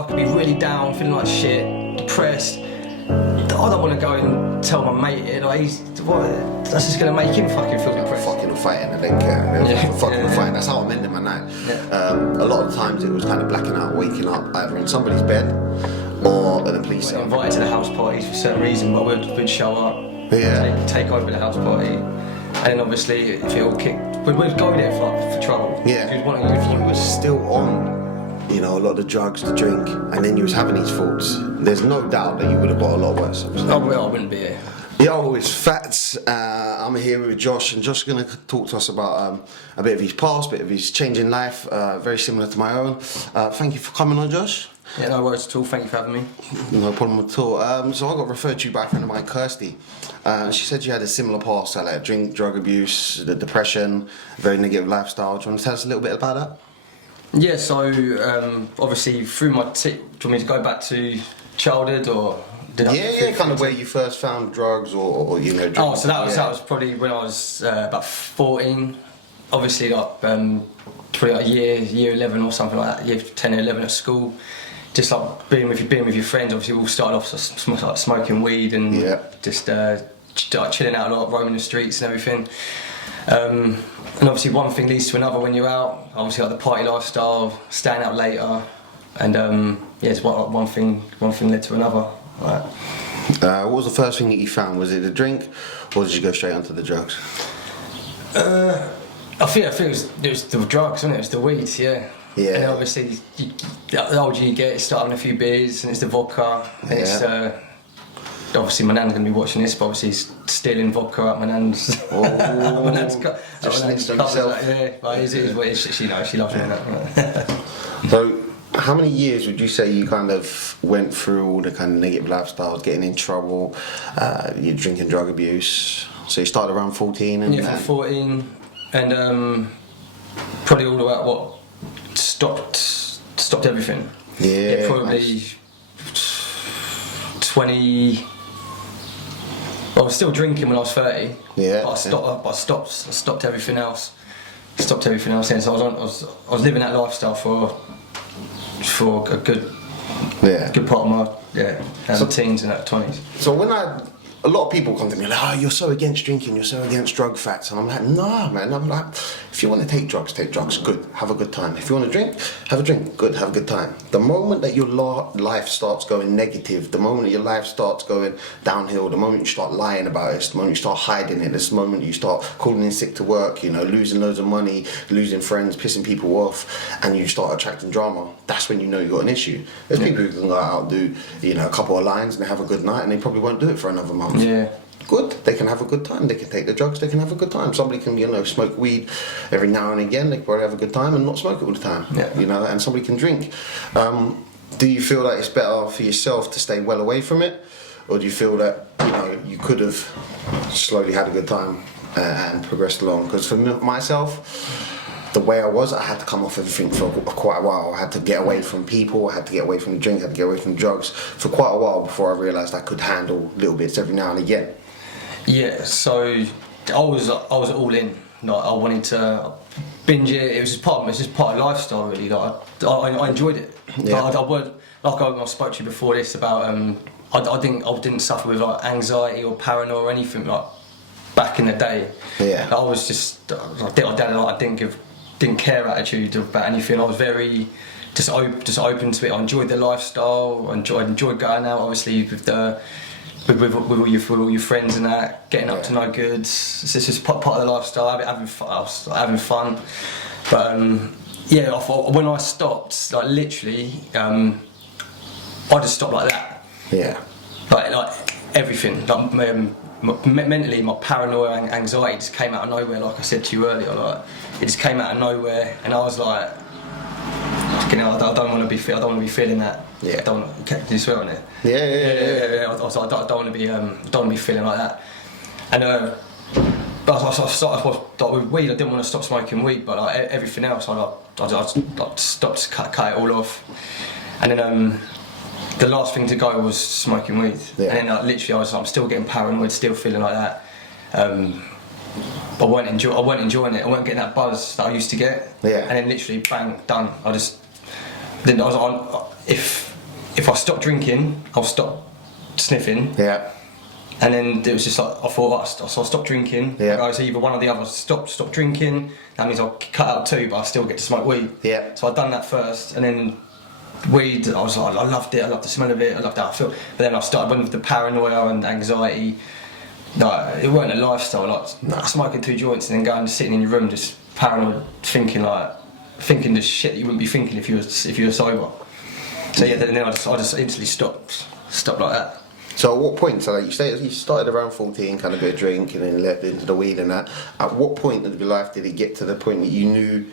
I could be really down, feeling like shit, depressed. I don't want to go and tell my mate it. Like, that's just going to make him fucking feel depressed. Fucking fighting, I don't care. Fucking fighting. That's how I'm ending my night. Yeah. A lot of the times it was kind of blacking out, waking up either in somebody's bed or in a police cell. Invited to the house parties for a certain reason, but we'd show up, take over the house party, and then obviously if it all kicked, we'd go there for trouble. Yeah. If you were still on, you know, a lot of the drugs, the drink, and then you was having these thoughts, there's no doubt that you would have got a lot worse. I wouldn't be here. Yo, it's Fatz. I'm here with Josh, and Josh is going to talk to us about a bit of his past, a bit of his changing life, very similar to my own. Thank you for coming on, Josh. Yeah, no worries at all. Thank you for having me. No problem at all. So I got referred to you by a friend of mine, Kirsty. She said you had a similar past, like drink, drug abuse, the depression, very negative lifestyle. Do you want to tell us a little bit about that? Yeah, so obviously through my do you want me to go back to childhood or? Yeah, kind of where you first found drugs or you know. Oh, so that was probably when I was about 14. Obviously, like probably like year 11 or something like that, year 10 or 11 at school. Just like being with your friends. Obviously, we all started off like smoking weed and just chilling out a lot, roaming the streets and everything. And obviously, one thing leads to another when you're out. Obviously, like the party lifestyle, staying out later, and it's one thing led to another. Right. What was the first thing that you found? Was it the drink, or did you go straight onto the drugs? I think it was the drugs, wasn't it? It was the weed, yeah. Yeah. And obviously, the older you get, you start having a few beers, and it's the vodka. And it's obviously my nan's gonna be watching this, but obviously he's stealing vodka out my nan's. Oh, my nan's just snitched on yourself. Yeah, but it is what it is. She knows. She loves doing that. So, how many years would you say you kind of went through all the kind of negative lifestyles, getting in trouble, you're drinking, drug abuse? So you started around 14 and... Yeah, from 14 and probably all the way up, stopped everything. Yeah, probably nice. 20... I was still drinking when I was 30, Yeah. but I stopped everything else. Stopped everything else, and so I was living that lifestyle for a good part of my teens and 20s. So when a lot of people come to me like, oh, you're so against drinking, you're so against drug facts, and I'm like, nah, man. I'm like, if you want to take drugs, good, have a good time. If you want to drink, have a drink, good, have a good time. The moment that your life starts going negative, the moment that your life starts going downhill, the moment you start lying about it, the moment you start hiding it, the moment you start calling in sick to work, you know, losing loads of money, losing friends, pissing people off, and you start attracting drama, that's when you know you've got an issue. There's people who can go out and do, you know, a couple of lines and they have a good night, and they probably won't do it for another month. Yeah. Good, they can have a good time, they can take the drugs, they can have a good time. Somebody can, you know, smoke weed every now and again, they can probably have a good time and not smoke it all the time. Yeah. You know, and somebody can drink. Do you feel that it's better for yourself to stay well away from it? Or do you feel that, you know, you could have slowly had a good time and progressed along? Because for myself, the way I had to come off everything for quite a while. I had to get away from people, I had to get away from the drink, I had to get away from drugs for quite a while before I realised I could handle little bits every now and again. Yeah, so I was all in. Like, I wanted to binge it. It was just part of lifestyle, really. Like, I enjoyed it. Yeah. I spoke to you before this about I didn't suffer with like anxiety or paranoia or anything like back in the day. Yeah. I was just I didn't care attitude about anything. I was very just open to it. I enjoyed the lifestyle. I enjoyed going out, obviously with all your friends and that, getting up to no good. It's just part of the lifestyle. Having fun. But I thought when I stopped, like literally, I just stopped like that. Yeah. Like everything. Like mentally, my paranoia and anxiety just came out of nowhere. Like I said to you earlier, like it just came out of nowhere, and I was like, you know, I don't want to be feeling that. Yeah. Can you swear on it? Yeah. I was like, I don't want to be feeling like that. And but I started with weed. I didn't want to stop smoking weed, but like everything else, I stopped, cut it all off. And then the last thing to go was smoking weed. Yeah. And then literally, I'm still getting paranoid, still feeling like that. I weren't enjoying it. I weren't getting that buzz that I used to get. Yeah. And then literally, bang, done. I was on. If if I stop drinking, I'll stop sniffing. Yeah. And then it was just like, I thought, so I'll stop drinking. Yeah. I was either one or the other. Stop drinking. That means I'll cut out 2, but I still get to smoke weed. Yeah. So I'd done that first, and then weed, I was like, I loved it. I loved the smell of it. I loved how I felt. But then I started with the paranoia and anxiety. Like, it wasn't a lifestyle. Like smoking 2 joints and then going and sitting in your room, just paranoid, thinking the shit that you wouldn't be thinking if you were sober. So yeah, then I just instantly stopped like that. So at what point, so like you started around 14, kind of a bit of drink and then left into the weed and that. At what point of your life did it get to the point that you knew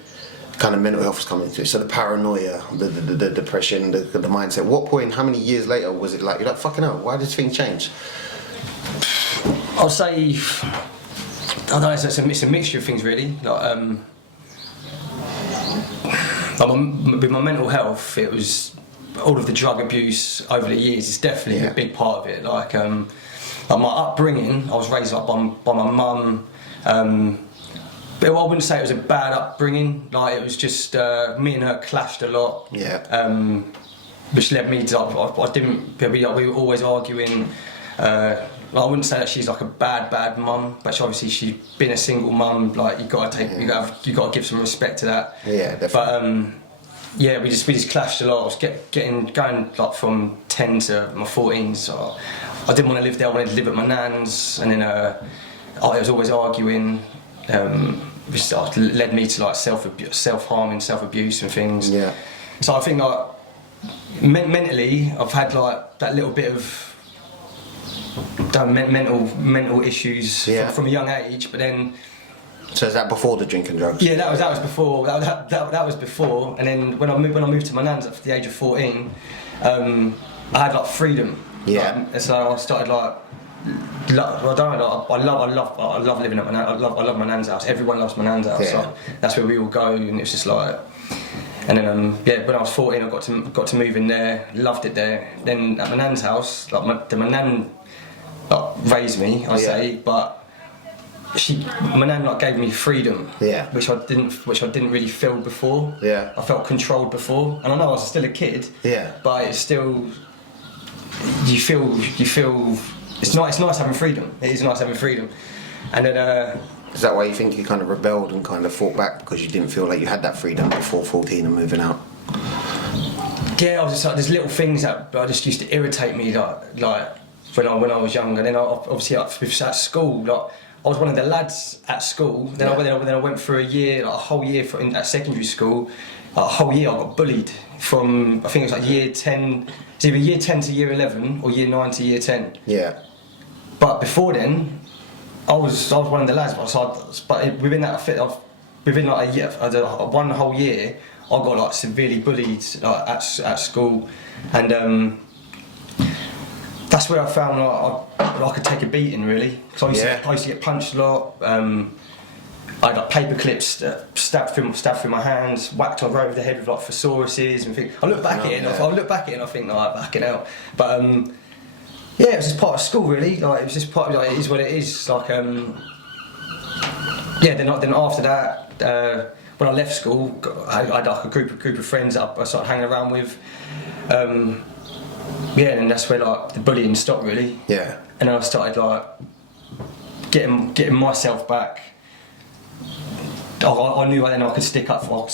kind of mental health was coming into it? So the paranoia, the depression, the mindset. What point, how many years later was it like, you're like, fucking hell, why did this thing change? I'll say, I don't know, it's a mixture of things really. With my mental health, it was all of the drug abuse over the years is definitely a big part of it. Like my upbringing, I was raised up by my mum. But I wouldn't say it was a bad upbringing. Like it was just me and her clashed a lot. Yeah. Which led me to we were always arguing. I wouldn't say that she's like a bad mum, but she's been a single mum. Like you got to give some respect to that. Yeah, definitely. But yeah, we just clashed a lot. I was going like from 10 to my 14s. So I didn't want to live there. I wanted to live at my nan's, and then I was always arguing, which led me to like self-harming, self-abuse and things. Yeah. So I think like mentally, I've had like that little bit of mental issues from a young age, but then. So is that before the drink and drugs? Yeah, that was before. That was before. And then when I moved to my nan's at the age of 14, I had like freedom. Yeah. Like, so I started like I don't know. I love living at my nan. I love my nan's house. Everyone loves my nan's house. Yeah. So that's where we all go, and it's just like. And then when I was 14, I got to move in there. Loved it there. Then at my nan's house, like my nan raised me, I say, but. My nan like gave me freedom, which I didn't really feel before. Yeah. I felt controlled before, and I know I was still a kid. Yeah. But it's still you feel it's nice having freedom. It is nice having freedom, and then. Is that why you think you kind of rebelled and kind of fought back because you didn't feel like you had that freedom before 14 and moving out? Yeah, I was just like there's little things that I just used to irritate me like when I was younger. And then obviously at school like. I was one of the lads at school. Then I went for a whole year at secondary school. A whole year I got bullied from I think it was like year 10. It's either year 10 to year 11 or year 9 to year 10. Yeah. But before then, I was one of the lads. But within like a year, one whole year, I got like severely bullied like, at school, and. That's where I found I could take a beating really. Because I used to get punched a lot. I had like paper clips stabbed through my hands, whacked over the head with like thesauruses and things. I look back at it and I think, like fucking hell. But yeah, it was just part of school really. Like it was just part of like it is what it is. Like yeah. Then after that, when I left school, I had like a group of friends that I started hanging around with. Yeah, and that's where like the bullying stopped really. Yeah. And then I started like getting myself back. I knew then I could stick up for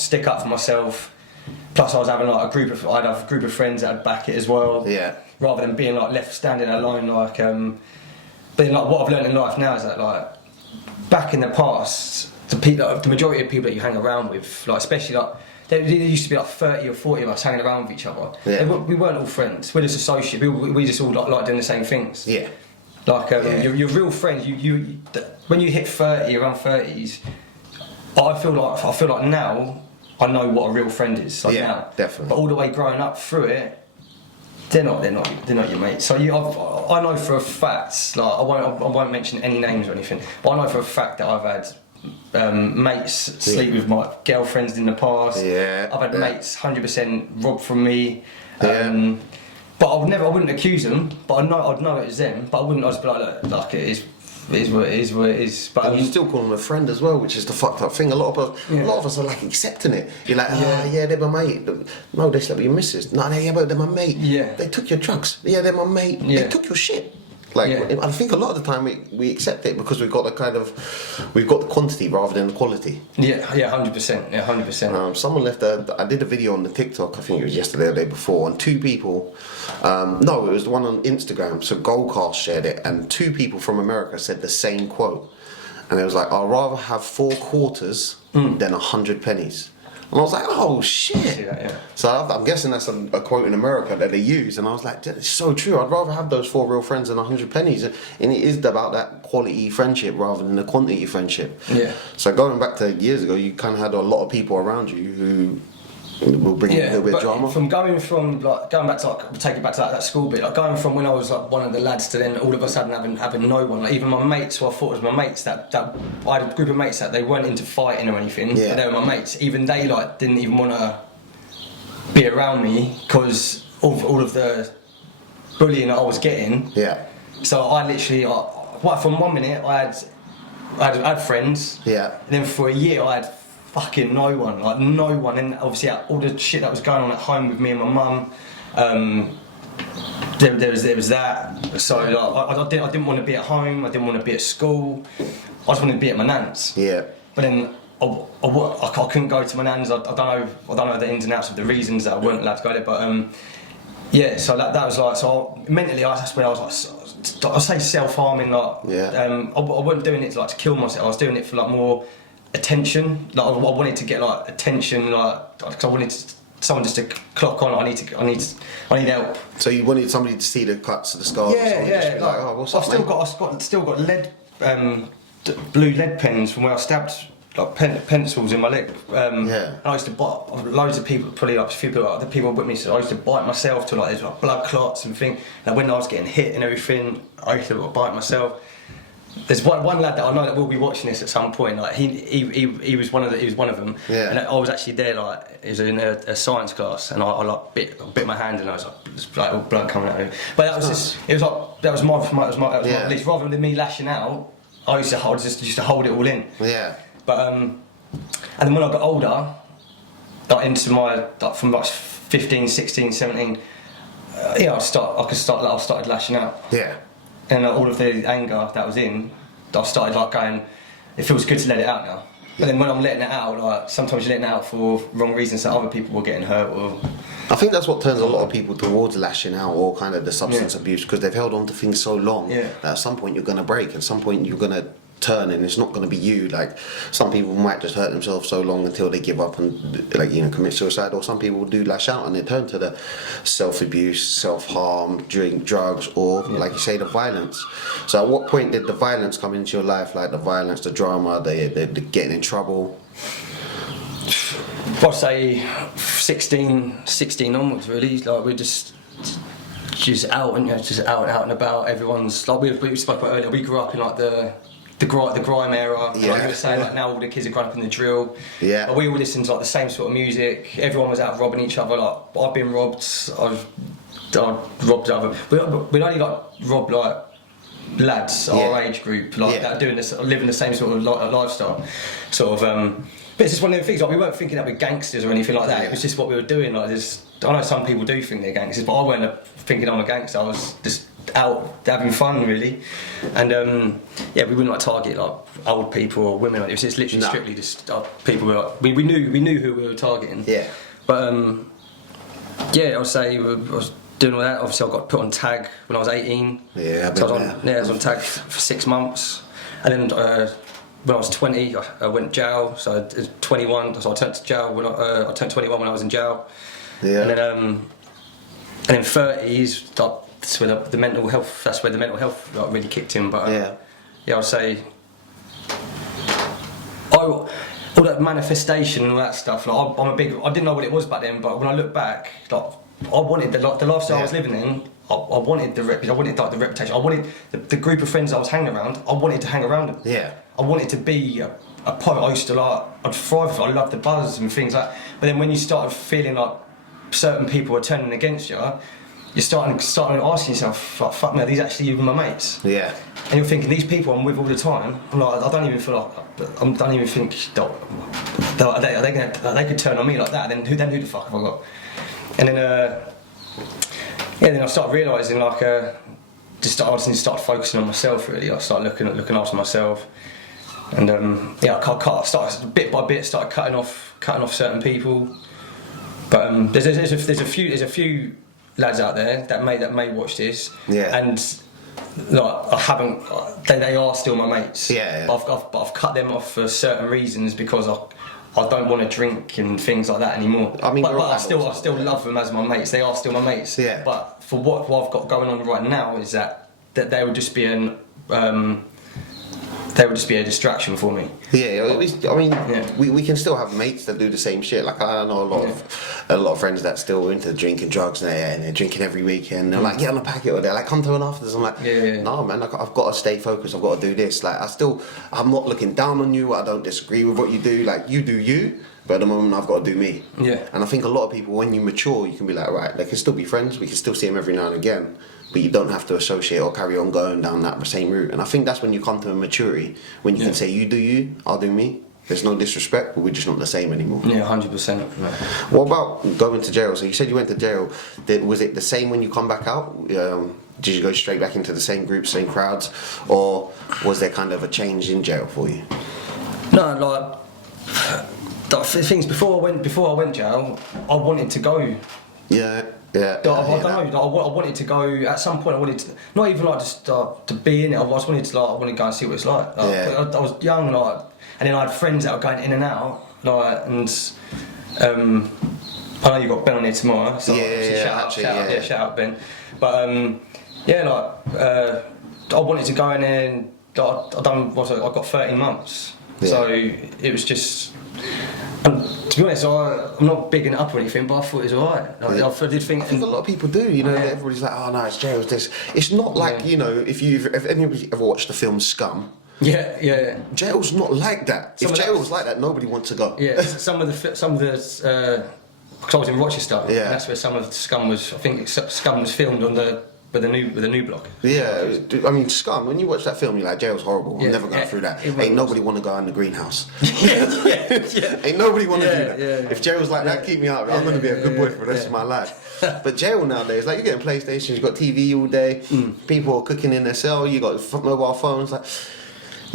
myself. Plus I was having like I'd have a group of friends that would back it as well. Yeah. Rather than being like left standing alone like but then, like what I've learned in life now is that like back in the past the majority of people that you hang around with, like especially like there used to be like 30 or 40 of us hanging around with each other. Yeah. We weren't all friends. We're just associates. We just all like doing the same things. Yeah. Like your real friends. You when you hit 30, around 30s, I feel like now I know what a real friend is. Like now. Definitely. But all the way growing up through it, they're not your mates. So I know for a fact. Like I won't mention any names or anything. But I know for a fact that I've had. Mates sleep with my girlfriends in the past. Yeah, I've had mates 100% robbed from me. Yeah. But I wouldn't accuse them. But I'd know it was them. But I wouldn't. I'd just be like, look, it is it is what it is. What it is. But And you still call them a friend as well, which is the fucked up thing. A lot of us are like accepting it. You're like, yeah, they're my mate. No, they slept with your missus. No, but they're my mate. Yeah. They took your drugs. Yeah, they're my mate. Yeah. They took your shit. Like, I think a lot of the time we accept it because we've got the quantity rather than the quality. Yeah, 100%. Yeah, 100%. Someone left I did a video on the TikTok, I think it was yesterday or the day before, and two people, no, it was the one on Instagram, so Goldcast shared it, and two people from America said the same quote. And it was like, I'd rather have 4 quarters than 100 pennies. And I was like, oh shit. Yeah. So I'm guessing that's a quote in America that they use, and I was like, it's so true. I'd rather have those 4 real friends than 100 pennies. And it is about that quality friendship rather than the quantity friendship. Yeah. So going back to years ago, you kind of had a lot of people around you who will bring a little bit of drama. From going back to like, take it back to that school bit, like going from when I was like one of the lads to then all of a sudden having no one, like even my mates who I thought was my mates, that I had a group of mates that they weren't into fighting or anything, but they were my mates. Even they like didn't even want to be around me because of all of the bullying that I was getting. Yeah. So I literally, from 1 minute I had friends. Yeah. And then for a year I had fucking no one, and obviously all the shit that was going on at home with me and my mum, there was that. So like, I didn't want to be at home, I didn't want to be at school, I just wanted to be at my nan's. Yeah. But then I couldn't go to my nan's. I don't know the ins and outs of the reasons that I weren't allowed to go there, but so that was like, so mentally that's when I was like, I say self-harming, like I wasn't doing it to kill myself, I was doing it for more attention. Like I wanted to get attention, because I wanted someone just to clock on. I need help. So you wanted somebody to see the cuts of the scars? Yeah. Just be like, oh, what's up, I've still got lead, blue lead pens from where I stabbed pencils in my leg. And I used to bite loads of people, probably a few people, the people with me. So I used to bite myself to there's blood clots and things. And when I was getting hit and everything, I used to bite myself. There's one lad that I know that will be watching this at some point. Like he was one of them. Yeah. And I was actually there. He was in a science class, and I bit my hand, and I was all blood coming out of it. But that was that was my release. Rather than me lashing out, I used to hold it all in. Yeah. But and then when I got older, into my from 15, 16, 17, I started lashing out. Yeah. And all of the anger that was in, I started going, it feels good to let it out now. But then when I'm letting it out, sometimes you're letting it out for wrong reasons, so other people were getting hurt. I think that's what turns a lot of people towards lashing out or kind of the substance abuse, because they've held on to things so long that at some point you're going to break, at some point you're going to turn, and it's not going to be you. Like some people might just hurt themselves so long until they give up and commit suicide, or some people do lash out and they turn to the self-abuse, self-harm, drink, drugs, or like you say, the violence. So at what point did the violence come into your life, like the violence, the drama, the getting in trouble? I'd say 16 onwards really, we're just out and out and about. Everyone's we spoke about earlier, we grew up in the grime era. Like you were saying, now all the kids are growing up in the drill. Yeah. But we all listened to the same sort of music. Everyone was out robbing each other. I've been robbed. I've robbed other. We only robbed lads our age group that are doing this, living the same sort of lifestyle. But it's just one of the things. We weren't thinking that we're gangsters or anything like that. It was just what we were doing. I know some people do think they're gangsters, but I weren't thinking I'm a gangster. I was just out having fun really, and we wouldn't target old people or women. It was just literally strictly just people. We knew who we were targeting. Yeah. But I would say I was doing all that. Obviously, I got put on tag when I was 18. Yeah, I was on tag for 6 months, and then when I was 20, I went to jail. So I was 21. So I turned to jail when I turned 21 when I was in jail. Yeah. And then 30s. That's where the mental health. That's where the mental health really kicked in. But I'd say all that manifestation and all that stuff. I'm a big. I didn't know what it was back then, but when I look back, I wanted the lifestyle I was living in. I wanted the reputation. I wanted the group of friends I was hanging around. I wanted to hang around them. Yeah. I wanted to be a part. I used to I'd thrive. I loved the buzz and things like that. But then when you started feeling like certain people were turning against you, you're starting asking yourself, like, fuck me, are these actually even my mates? Yeah. And you're thinking, these people I'm with all the time, I'm like, I don't even feel like, I don't even think, they could turn on me like that, then who the fuck have I got? And then, then I started realising, like, I just need to start focusing on myself, really. I started looking after myself. And, I started, bit by bit, started cutting off certain people. But there's a few lads out there that may watch this, and like they are still my mates. Yeah. But I've cut them off for certain reasons because I don't want to drink and things like that anymore. I mean, but I still love them as my mates. They are still my mates. Yeah. But for what I've got going on right now is that they would just be they would just be a distraction for me. Yeah, we can still have mates that do the same shit. Like I know a lot of friends that still into drinking drugs and they're drinking every weekend. They're like, get on a packet, or they're like, come to an after. I'm like, no man, like, I've got to stay focused. I've got to do this. Like I'm not looking down on you. I don't disagree with what you do. Like you do you. But at the moment, I've got to do me. Yeah. And I think a lot of people, when you mature, you can be like, right, they can still be friends. We can still see them every now and again. But you don't have to associate or carry on going down that same route. And I think that's when you come to a maturity, when you can say, you do you, I'll do me. There's no disrespect, but we're just not the same anymore. Yeah, 100%. What about going to jail? So you said you went to jail. Was it the same when you come back out? Did you go straight back into the same groups, same crowds? Or was there kind of a change in jail for you? No, like things before I went jail, I wanted to go. Yeah. I don't know. I wanted to go. At some point, I wanted to not even like just to be in it. I just wanted to I go and see what it's like. I was young, and then I had friends that were going in and out, and I know you got Ben on here tomorrow. So shout out Ben. But I wanted to go in there, and I got 13 months. Yeah. So it was just. And to be honest, I'm not bigging it up or anything, but I thought it was alright. I did think. I think a lot of people do. Everybody's like, "Oh no, it's jail." It's not like if anybody ever watched the film Scum. Yeah. Jail's not like that. If jail was like that, nobody wants to go. Yeah, some of the because I was in Rochester. Yeah, that's where some of Scum was. I think Scum was filmed on with the new block. Yeah, I mean, Scum, when you watch that film, you're like, jail's horrible. I'm never going through that. Ain't nobody want to go in the greenhouse. Ain't nobody want to do that. If jail's like that, keep me out. I'm going to be a good boy for the rest of my life. But jail nowadays, like, you're getting PlayStations, you've got TV all day, people are cooking in their cell, you got mobile phones, like...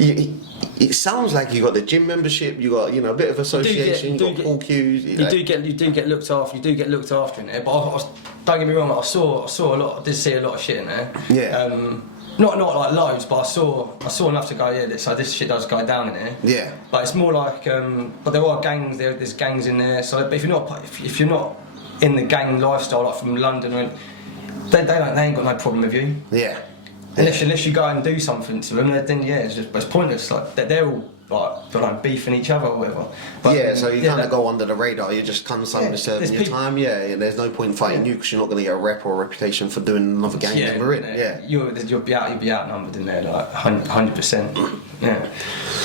It sounds like you got the gym membership, you got a bit of association, you got pool cues. You do get looked after. You do get looked after in there. But don't get me wrong, I saw a lot. I did see a lot of shit in there. Yeah. Not like loads, but I saw enough to go. Yeah. So this shit does go down in there. Yeah. But it's more like, but there are gangs. There's gangs in there. So but if you're not in the gang lifestyle, like from London, they ain't got no problem with you. Yeah. Unless you go and do something to them, then it's pointless. Like they're all like beefing each other or whatever. But, so you kind of go under the radar. You just come serving your time. Yeah, there's no point in fighting you because you're not going to get a rep or a reputation for doing another gang member in. Yeah, you'll be outnumbered in there, like 100%. Yeah,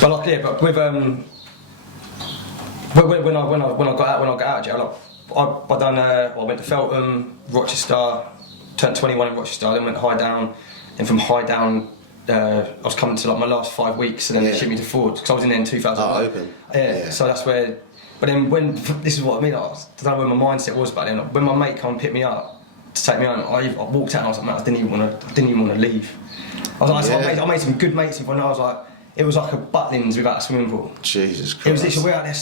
but with when I got out of jail, I went to Feltham, Rochester, turned 21 in Rochester, then went High Down. And from High Down, I was coming to like my last 5 weeks, and then they shipped me to Ford because I was in there in 2000. Oh, open. Yeah. So that's where. But then this is what I mean. I don't know where my mindset was back then. When my mate come and pick me up to take me home, I walked out and I was like, man, I didn't even want to leave. I made some good mates in front. I was like, it was like a Butlins without a swimming pool. Jesus Christ. It was literally we're out there.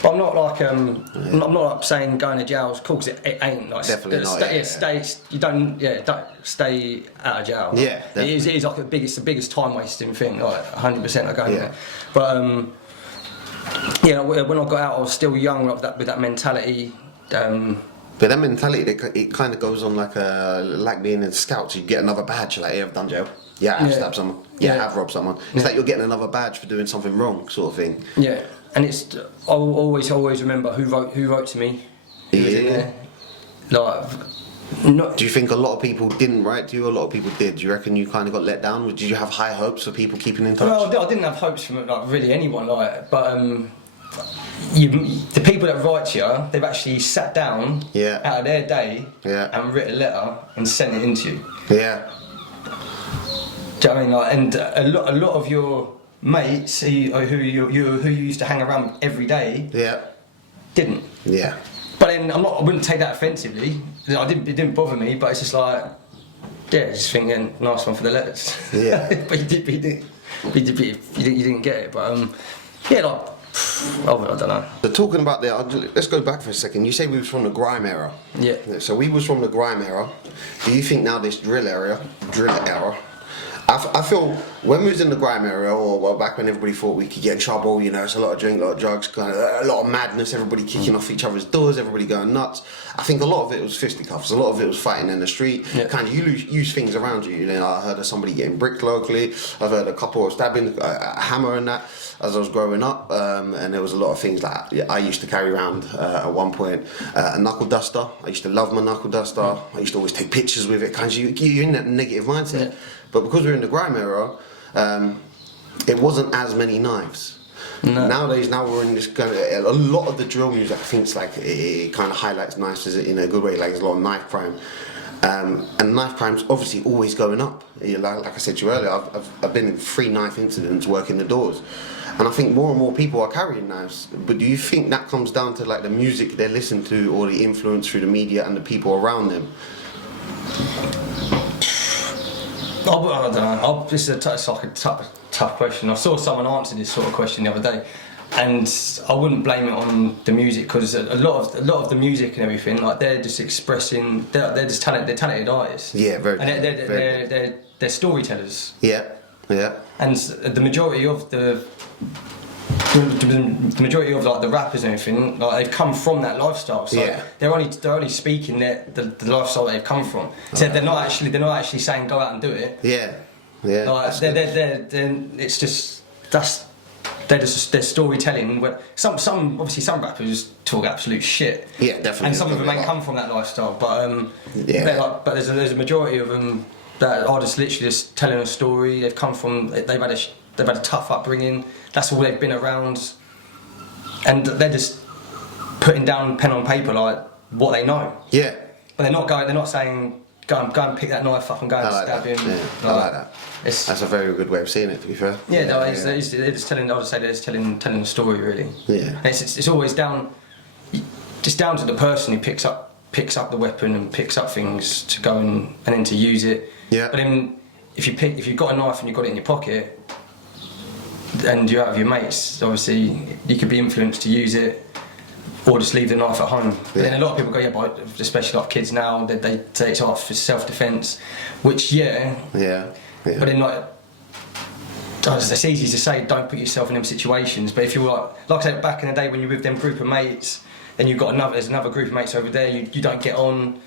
But I'm not like I'm not like saying going to jail is cool because it ain't like definitely not. Don't stay out of jail. Yeah, it is like the biggest time wasting thing. Like 100% I go there. But when I got out, I was still young with that mentality. But that mentality, it kind of goes on like being in scouts. You get another badge. You're like, I've done jail. Yeah, I've stabbed someone. Yeah, I've robbed someone. It's like you're getting another badge for doing something wrong, sort of thing. Yeah. And I'll always remember who wrote to me. Who was in there. Do you think a lot of people didn't write to you? A lot of people did. Do you reckon you kind of got let down? Did you have high hopes for people keeping in touch? No, I didn't have hopes from really anyone. But the people that write to you, they've actually sat down out of their day and written a letter and sent it into you. Yeah. Do you know what I mean? Like, and a lot of your mates who you used to hang around with every day didn't. Yeah. But then I wouldn't take that offensively. It didn't bother me, but it's just like, just thinking, nice one for the letters. Yeah. But you didn't get it. But like, I don't know. So talking about let's go back for a second. You say we was from the grime era. Yeah. So we was from the grime era. Do you think now this drill era, I feel when we was in the grime era, or back when everybody thought we could get in trouble, you know, it's a lot of drink, a lot of drugs, kind of a lot of madness, everybody kicking off each other's doors, everybody going nuts. I think a lot of it was fisticuffs, a lot of it was fighting in the street. Kind of you use things around you. You know, I heard of somebody getting bricked locally. I've heard a couple of stabbing, a hammer and that as I was growing up, and there was a lot of things like I used to carry around at one point a knuckle duster. I used to love my knuckle duster. I used to always take pictures with it. Kind of you're in that negative mindset. But because we're in the grime era, it wasn't as many knives. No. Nowadays, now we're in this kind of, a lot of the drill music, I think it's like, it kind of highlights knives in a good way, like there's a lot of knife crime. And knife crime's obviously always going up. Like I said to you earlier, I've been in 3 knife incidents working the doors. And I think more and more people are carrying knives. But do you think that comes down to like the music they listen to, or the influence through the media and the people around them? I don't know. This is like a tough question. I saw someone answer this sort of question the other day, and I wouldn't blame it on the music, because a lot of the music and everything, like they're just expressing. They're just talented artists. Yeah, very. And they're storytellers. Yeah, yeah. And the majority of like the rappers and everything, like they've come from that lifestyle. So they're only speaking the lifestyle they've come from. So they're not actually saying go out and do it. Yeah, yeah. Like it's just they're storytelling. Some rappers talk absolute shit. Yeah, definitely. And some of them ain't come from that lifestyle. But but there's a majority of them that are just literally just telling a story. They've come from. They've had a tough upbringing. That's all they've been around, and they're just putting down pen on paper like what they know. Yeah. But they're not saying go and pick that knife up and go and stab him. Yeah, I like that. That's a very good way of seeing it, to be fair. Yeah, no, they're just telling. I would say they're just telling a story, really. Yeah. And it's always down to the person who picks up the weapon and picks up things to go and then to use it. Yeah. But then if you've got a knife and you've got it in your pocket, and you're out with your mates, obviously you could be influenced to use it, or just leave the knife at home. But then a lot of people go, but especially like kids now, they say it's off for self-defence, which But then like, it's easy to say don't put yourself in them situations. But if you're like I said, back in the day when you're with them group of mates, then there's another group of mates over there, you don't get on.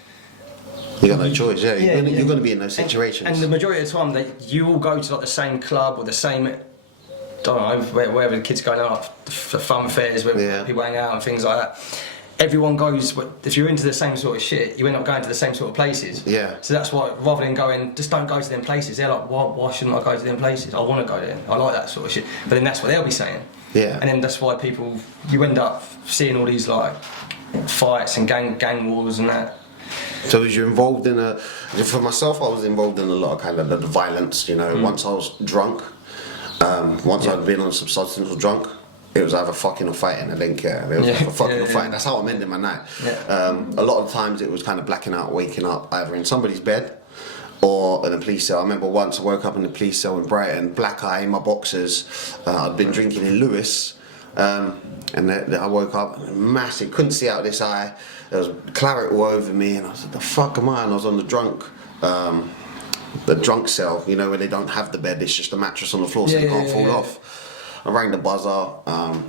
You got no choice, You're going to be in those situations. And the majority of the time, you all go to like the same club or the same, don't know, wherever the kids go out for fun fairs where people hang out and things like that. Everyone goes, if you're into the same sort of shit, you end up going to the same sort of places. Yeah. So that's why, rather than going, just don't go to them places, they're like, why shouldn't I go to them places? I want to go there. I like that sort of shit. But then that's what they'll be saying. Yeah. And then that's why you end up seeing all these like fights and gang wars and that. So was you involved in for myself, I was involved in a lot of kind of the violence, once I was drunk. Once I'd been on some substance or drunk, it was either fucking or fighting. I didn't care. It was either fucking or fighting. That's how I'm ending my night. Yeah. A lot of times it was kind of blacking out, waking up either in somebody's bed or in a police cell. I remember once I woke up in the police cell in Brighton, black eye in my boxers. I'd been drinking in Lewis, and then I woke up massive, couldn't see out of this eye. There was claret all over me, and I said, "The fuck am I?" And I was on the drunk cell, where they don't have the bed, it's just a mattress on the floor so you can't fall off. I rang the buzzer, I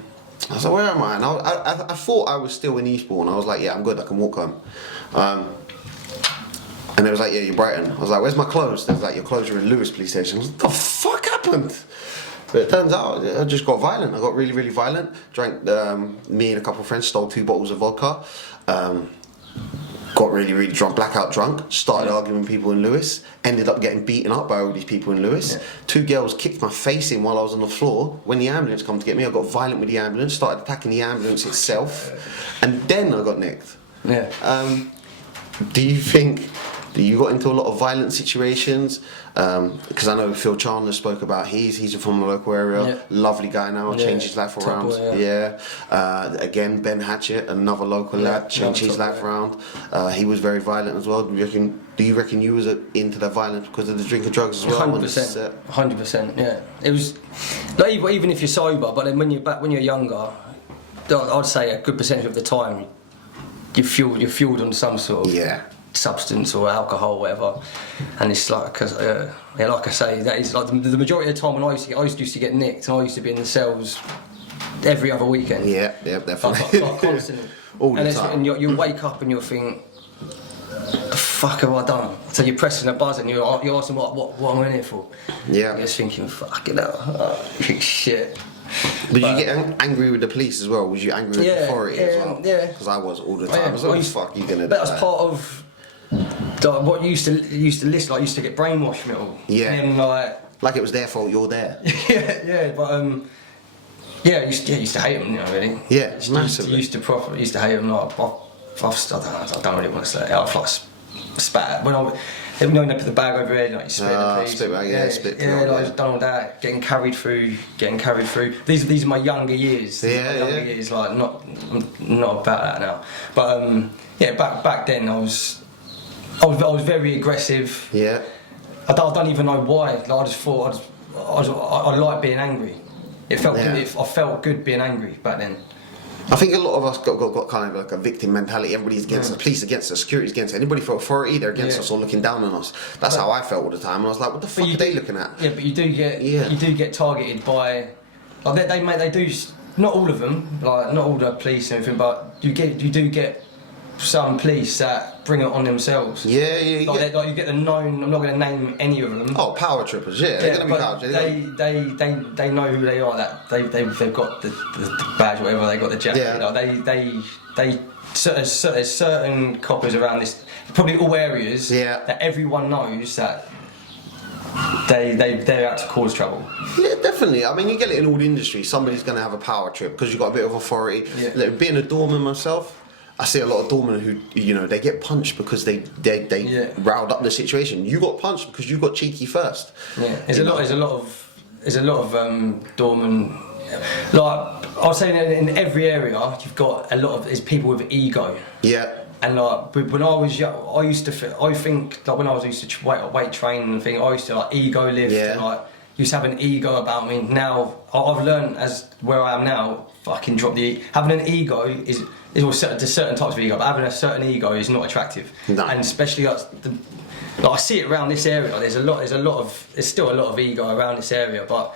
was like, where am I? And I thought I was still in Eastbourne. I was like, yeah, I'm good, I can walk home. And they was like, yeah, you're Brighton. I was like, where's my clothes? They was like, your clothes are in Lewis police station. I was like, what the fuck happened? But it turns out I just got violent. I got really, really violent. Drank, me and a couple of friends stole 2 bottles of vodka. got really, really drunk, blackout drunk, started arguing with people in Lewis, ended up getting beaten up by all these people in Lewis. 2 girls kicked my face in while I was on the floor. When the ambulance come to get me, I got violent with the ambulance, started attacking the ambulance itself, and then I got nicked. Do you think that you got into a lot of violent situations? Because I know Phil Chandler spoke about he's from the local area, lovely guy now, changed his life around. Boy, again, Ben Hatchett, another local lad, changed his life around. He was very violent as well. Do you reckon you was into the violence because of the drink of drugs as well? 100%, yeah. It was like, even if you're sober, but then when you're younger, I'd say a good percentage of the time you're fueled on some sort of substance or alcohol or whatever, and it's like, like I say, that is like the majority of the time when I used to get nicked, and I used to be in the cells every other weekend. Yeah, definitely. Like constantly. All the time. And you wake up and you'll think, the fuck have I done? So you're pressing a buzzer and you're asking what am I in here for? Yeah. You're just thinking, fucking hell, shit. But you get angry with the police as well? Was you angry with the authority as well? Yeah. Because I was all the time. I was like, fuck you gonna do? That was part of what you used to listen. Like, I used to get brainwashed from it all. Yeah. And like it was their fault. You're there. But I used to hate them. You know, really. Yeah, massively. Used to hate them. Like, I don't really want to say it. I like spat when they put the bag over here, like you spit the police. I've done all that, getting carried through. These are my younger years. Years, like not about that now. But back then I was very aggressive. Yeah. I don't even know why. Like, I just thought I liked being angry. It felt good. I felt good being angry back then. I think a lot of us got kind of like a victim mentality. Everybody's against us, police against us, security's against us. Anybody for authority, they're against us or looking down on us. That's how I felt all the time. And I was like, what the fuck are they looking at? Yeah, but you do get targeted by, like they do, not all of them, like not all the police and everything, but you do get some police that bring it on themselves. Yeah. Like you get the known. I'm not going to name any of them. Oh, power trippers. Yeah, they're going to be power trippers. They know who they are. That they've got the badge, or whatever. They got the jacket. Yeah. Like there's certain coppers around this, probably all areas. Yeah. That everyone knows that they're out to cause trouble. Yeah, definitely. I mean, you get it in all the industries. Somebody's going to have a power trip because you've got a bit of authority. Yeah. Like, being a doorman myself, I see a lot of doormen who, they get punched because they riled up the situation. You got punched because you got cheeky first. Yeah, there's a lot of doormen. Like I was saying, in every area, you've got a lot of people with ego. Yeah. And like when I was young, I think like when I used to weight train and thing, I used to like ego lift and like used to have an ego about me. Now I've learned as where I am now, fucking drop the having an ego is. There's certain types of ego, but having a certain ego is not attractive. No. And especially like I see it around this area. There's still a lot of ego around this area. But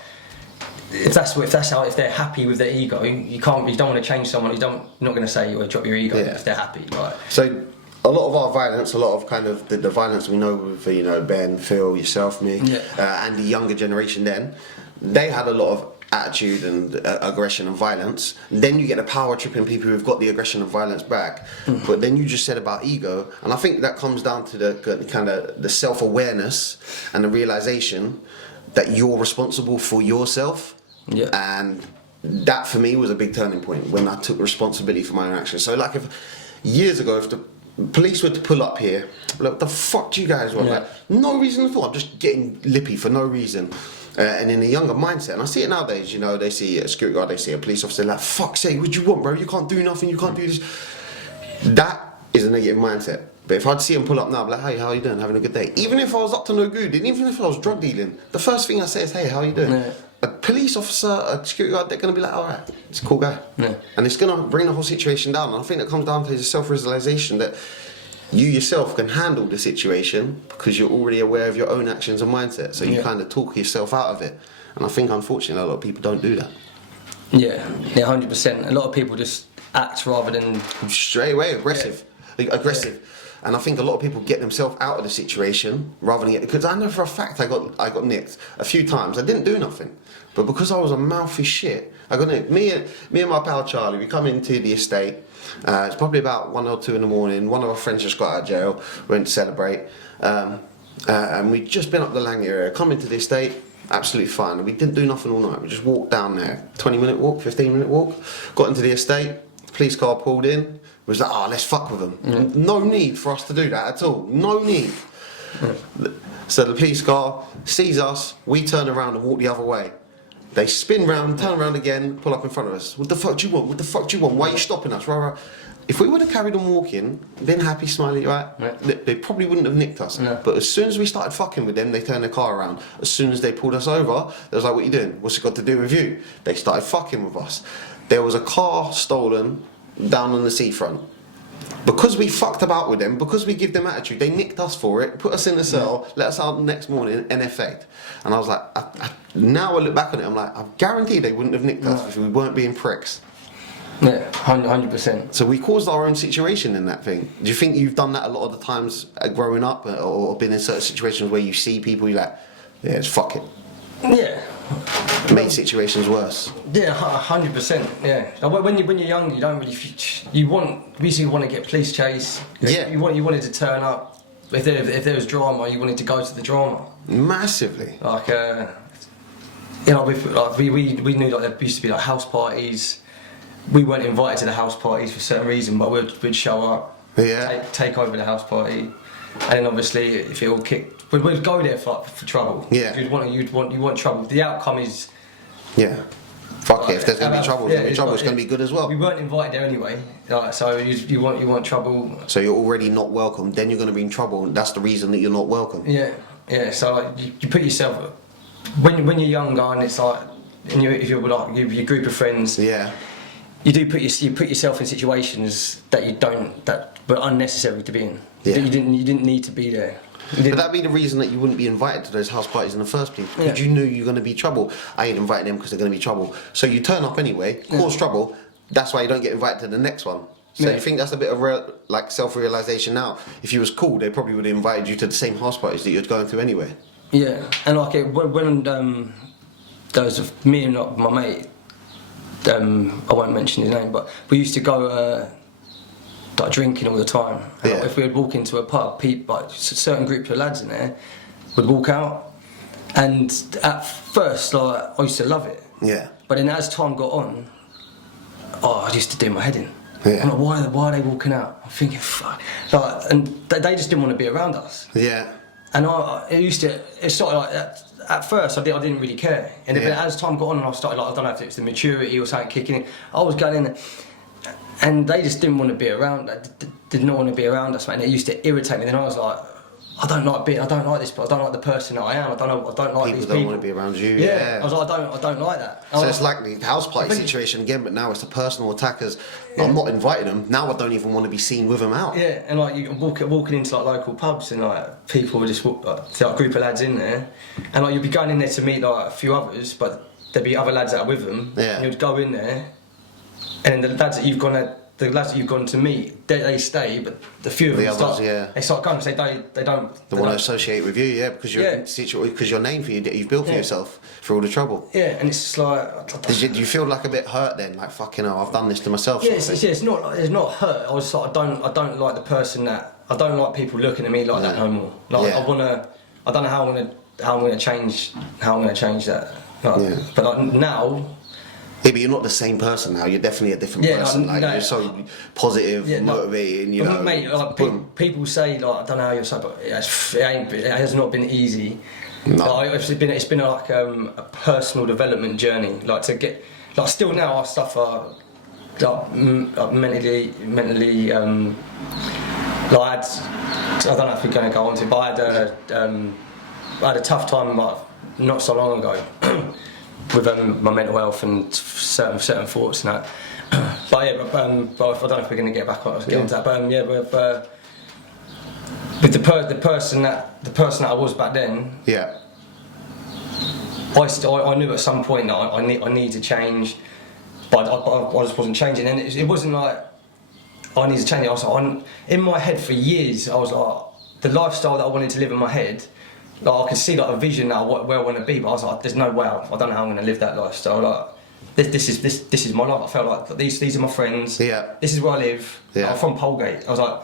if they're happy with their ego, you don't want to change someone. You're not going to say you want to drop your ego if they're happy. Right? So a lot of our violence, a lot of kind of the violence we know with Ben, Phil, yourself, me, and the younger generation. Then they had a lot of attitude and aggression and violence. Then you get the power tripping people who've got the aggression and violence back. But then you just said about ego, and I think that comes down to the kind of the self-awareness and the realization that you're responsible for yourself. Yeah. And that for me was a big turning point when I took responsibility for my own actions. So like years ago, if the police were to pull up here, like, what the fuck do you guys want? Like, no reason at all. I'm just getting lippy for no reason. And in a younger mindset, and I see it nowadays, they see a security guard, they see a police officer, like, fuck's sake, what do you want, bro? You can't do nothing, you can't do this. That is a negative mindset. But if I'd see him pull up now, I'd be like, hey, how you doing? Having a good day? Even if I was up to no good, and even if I was drug dealing, the first thing I say is, hey, how you doing? Yeah. A police officer, a security guard, they're going to be like, alright, it's a cool guy. Yeah. And it's going to bring the whole situation down. And I think that comes down to the self-realization that you yourself can handle the situation because you're already aware of your own actions and mindset. So you kind of talk yourself out of it. And I think, unfortunately, a lot of people don't do that. Yeah, 100%. A lot of people just act rather than... Straight away, aggressive. Yeah. Aggressive. And I think a lot of people get themselves out of the situation rather than because I know for a fact I got nicked a few times. I didn't do nothing, but because I was a mouthy shit, I got nicked. Me and my pal Charlie, we come into the estate. It's probably about 1 or 2 in the morning. One of our friends just got out of jail. Went to celebrate, and we'd just been up the Lang area. Come into the estate, absolutely fine. We didn't do nothing all night. We just walked down there, 20-minute walk, 15-minute walk. Got into the estate. Police car pulled in. Was like, oh, let's fuck with them. No need for us to do that at all. No need. So the police car sees us. We turn around and walk the other way. They spin round, turn around again, pull up in front of us. What the fuck do you want? What the fuck do you want? Why are you stopping us? Rah. If we would have carried on walking, been happy, smiley, right? Yeah. They probably wouldn't have nicked us. No. But as soon as we started fucking with them, they turned their car around. As soon as they pulled us over, they was like, what are you doing? What's it got to do with you? They started fucking with us. There was a car stolen down on the seafront. Because we fucked about with them, because we give them attitude, they nicked us for it, put us in the cell, let us out the next morning, NFA'd. And I was like, now I look back on it, I'm like, I guarantee they wouldn't have nicked us if we weren't being pricks. Yeah, 100%. So we caused our own situation in that thing. Do you think you've done that a lot of the times growing up, or been in certain situations where you see people, you're like, yeah, just fuck it? Yeah. Made situations worse. Yeah, 100%. Yeah. When you're young, you don't really. We usually want to get police chase. Yeah. You wanted to turn up. If there was drama, you wanted to go to the drama. Massively. Like you know, we knew like there used to be like house parties. We weren't invited to the house parties for certain reason, but we'd show up. Yeah. Take over the house party, and then obviously if it all kicked. We'd go there for trouble. Yeah. You want trouble. The outcome is. Yeah. Fuck it. If there's gonna be trouble, it's gonna be good as well. We weren't invited there anyway, so you want trouble. So you're already not welcome. Then you're gonna be in trouble, and that's the reason that you're not welcome. Yeah. So like, you put yourself when you're younger, and it's like, if you're like your group of friends. Yeah. You put yourself in situations that were unnecessary to be in. Yeah. You didn't need to be there. But that'd be the reason that you wouldn't be invited to those house parties in the first place, because you knew you're going to be trouble. I ain't inviting them because they're going to be trouble. So you turn up anyway, cause trouble. That's why you don't get invited to the next one. So you think that's a bit of self-realization now. If you was cool, they probably would have invited you to the same house parties that you're going to anyway. Yeah, and like when there was me and my mate. I won't mention his name, but we used to go like drinking all the time. And if we would walk into a pub, like certain groups of lads in there would walk out, and at first, like, I used to love it. Yeah. But then as time got on, I used to do my head in. Yeah. I'm like, why are they walking out? I'm thinking, fuck. Like, and they just didn't want to be around us. Yeah. And it started like that. At first, I didn't really care, and then as time got on, I started like, I don't know if it's the maturity or something kicking in. I was going in there, and they just didn't want to be around. Did not want to be around us, man. It used to irritate me. Then I was like, I don't like this, but I don't like the person that I am. I don't like people these people. People don't want to be around you. Yeah. I was like, I don't like that. So it's like the house party situation again, but now it's the personal attackers. I'm not inviting them now. I don't even want to be seen with them out. Yeah, and like you walking into like local pubs, and like people would just walk, like a group of lads in there, and like you'd be going in there to meet like a few others, but there'd be other lads that are with them. Yeah. And you'd go in there, and then the lads that you've gone to meet, they stay, but the few of them start going, because they don't want to associate with you, because because your name for you that you've built for yourself through all the trouble. Yeah, and it's just like. Did you feel like a bit hurt then, like fucking hell, I've done this to myself? Yeah, it's not hurt. I was like, I don't like the person that I don't like people looking at me like that no more. Like I don't know how I'm gonna change that. Like, but like now. Yeah, but you're not the same person now. You're definitely a different person. You're so positive, motivating. You know, mate, like, people say like, I don't know how you're so, but it has not been easy. No. Like, it's been like a personal development journey. Like to get, like still now I suffer like mentally. Like I don't know if we're going to go on to, but I had a tough time like not so long ago. With my mental health and certain thoughts and that, but I don't know if we're going to get back on get onto that. But with the person that I was back then, I knew at some point that I need to change, but I just wasn't changing, and it wasn't like I need to change it. I was like, in my head for years, I was like, the lifestyle that I wanted to live in my head, like I could see like a vision now where I want to be, but I was like, there's no way, I don't know how I'm going to live that lifestyle. Like, this is my life. I felt like these are my friends. Yeah. This is where I live. Yeah. I'm from Polegate. I was like,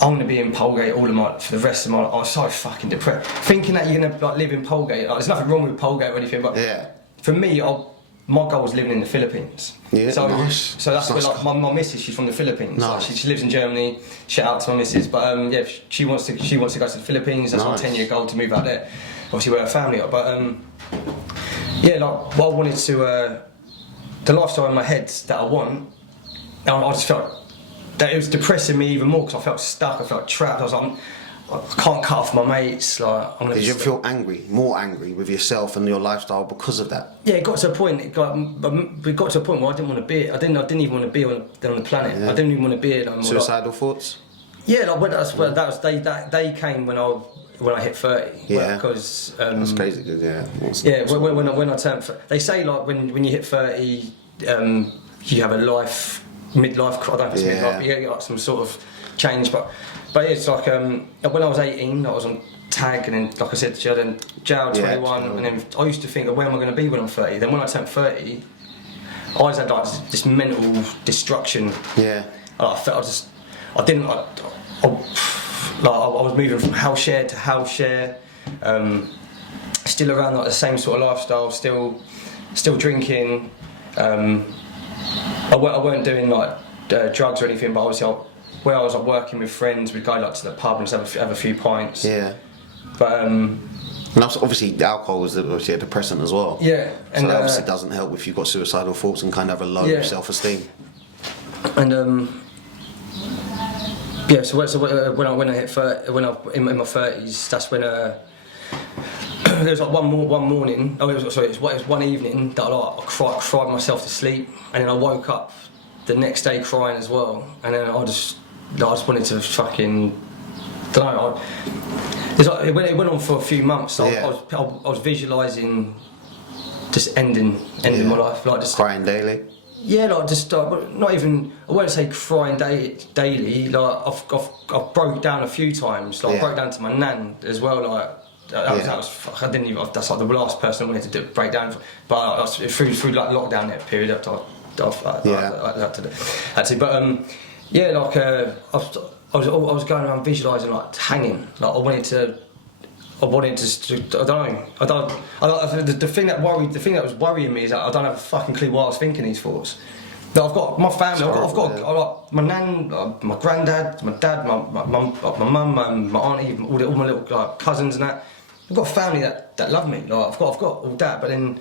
I'm going to be in Polegate for the rest of my life. I was so fucking depressed. Thinking that you're going to like live in Polegate, like, there's nothing wrong with Polegate or anything, but for me, my goal was living in the Philippines. Yeah, so, nice. So that's where nice. like my missus, she's from the Philippines. Nice. Like, she lives in Germany. Shout out to my missus. But yeah, she wants to go to the Philippines. That's nice. our 10-year goal to move out there. Obviously, where her family are. But yeah, like what I wanted to, the lifestyle in my head that I want. I just felt that it was depressing me even more because I felt stuck. I felt trapped. I was like, I can't cut off my mates. Like, I'm gonna. Did you feel more angry with yourself and your lifestyle because of that? Yeah, it got to a point. We got to a point where I didn't want to be. I didn't even want to be on the planet. Yeah. I didn't even want to be it. Suicidal thoughts? Yeah, like, they came when I hit 30. Yeah. Because that's crazy. Yeah. When I turned, they say like when you hit 30, you have a midlife. I don't know if it's midlife, but you get like some sort of change. But it's like when I was 18, I was on tag, and then like I said, then jail 21, and then I used to think, where am I going to be when I'm 30? Then when I turned 30, I always had like this mental destruction. Yeah. I felt I was moving from house share to house share, still around like the same sort of lifestyle, still drinking. I weren't doing like drugs or anything, but obviously where I was like, working with friends, we'd go like to the pub and just have a few pints. Yeah. But and obviously alcohol is obviously a depressant as well. Yeah. And so that obviously doesn't help if you've got suicidal thoughts and kind of have a low self-esteem. And yeah, so when I hit 30, when I in my 30s, that's when there was like one morning. Oh, it was one evening that I cried myself to sleep, and then I woke up the next day crying as well. And then I just wanted to fucking, don't know. It went on for a few months. I was visualising just ending my life, like just crying daily. Yeah, like just not even. I won't say crying daily. Like I've broke down a few times. Like I broke down to my nan as well. Like I didn't even. That's like the last person I wanted to break down. But I was through like lockdown that period. I had to. But yeah, like I was going around visualising like hanging. Like I wanted to. I don't know. The thing that was worrying me is that I don't have a fucking clue why I was thinking these thoughts. But I've got my family. I've got my nan, my granddad, my dad, my mum, my auntie, all my little like, cousins and that. I've got a family that love me. Like I've got all that. But then,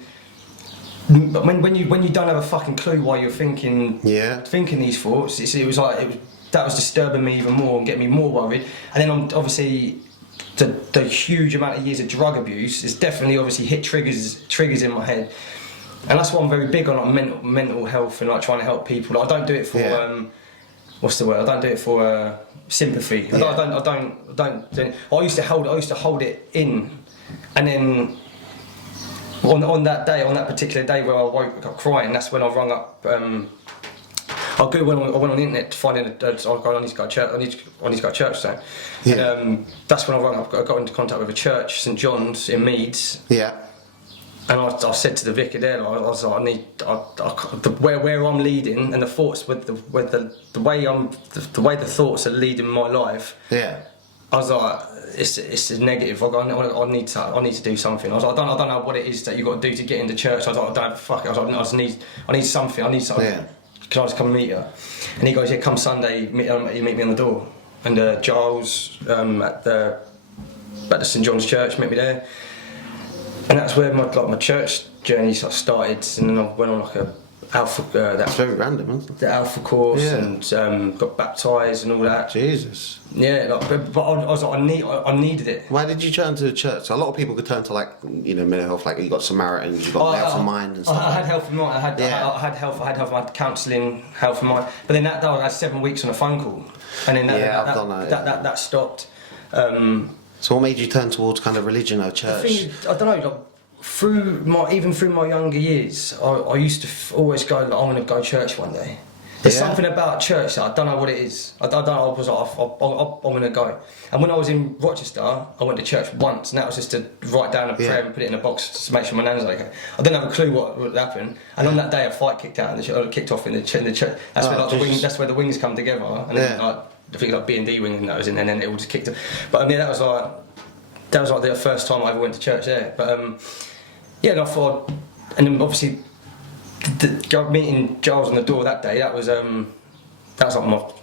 when you don't have a fucking clue why you're thinking these thoughts, it was that was disturbing me even more and getting me more worried. And then obviously. The huge amount of years of drug abuse has definitely obviously hit triggers in my head, and that's why I'm very big on like mental health and like trying to help people. Like, I don't do it for what's the word? I don't do it for sympathy. I used to hold it in, and then on that particular day where I woke up crying, that's when I rung up. I went on the internet to find I need to go to church. I need to go to church. So, and that's when I rang up. I got into contact with a church, St John's in Meads. Yeah. And I said to the vicar there, I was like, where I'm leading and the thoughts with the way the thoughts are leading my life. Yeah. I was like, it's a negative. I need to do something. I was like, I don't know what it is that you got to do to get into church. I was like, I don't fuck it. I was like, I need something. Yeah. Can I just come and meet you? And he goes, yeah, come Sunday, you meet me on the door. And Giles at the St John's Church met me there. And that's where my church journey sort of started. And then I went on like a alpha. That's very random, isn't it? The alpha course and got baptised and all that. Jesus. Yeah, but I was like, I needed it. Why did you turn to the church? A lot of people could turn to like mental health, like you got Samaritans, you got health and mind and stuff. I had health and mind. I had health. I had counselling, health and mind. But then that I had 7 weeks on a phone call, and then that stopped. So what made you turn towards kind of religion or church? I don't know. Like, through my younger years, I used to always go, like, I'm going to go to church one day. There's something about church that I don't know what it is. I don't know. I was like, I'm going to go. And when I was in Rochester, I went to church once, and that was just to write down a prayer and put it in a box to make sure my nan's okay. I didn't have a clue what would happen. And on that day, a fight kicked off in the church. That's where that's where the wings come together. And then I think like B&D wing and that was in, and then it all just kicked off. But that was like the first time I ever went to church there. But and I thought, and then obviously. Meeting Giles on the door that day, that was like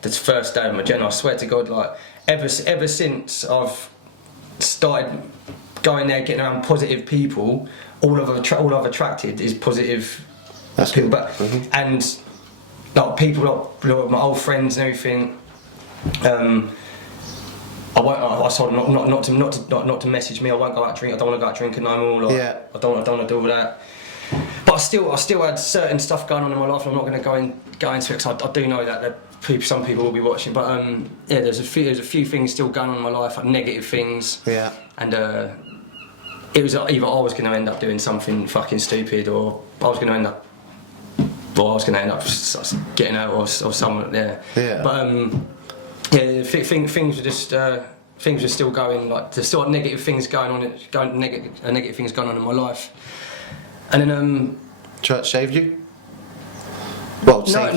the first day of my journey. I swear to God, like ever since I've started going there, getting around positive people, all I've attracted is positive people. But and like people like my old friends and everything. I told them not to message me. I won't go out drinking. I don't want to go out drinking no more. Like, I don't want to do all that. But I still had certain stuff going on in my life, and I'm not going to go into it because I do know that some people will be watching. But there's a few things still going on in my life, like negative things. Yeah. And it was either I was going to end up doing something fucking stupid, or I was going to end up getting out, or someone there. Yeah. But things were just. Things were still going, like there's still negative things going on, negative things going on in my life. And then church saved you? Well, no.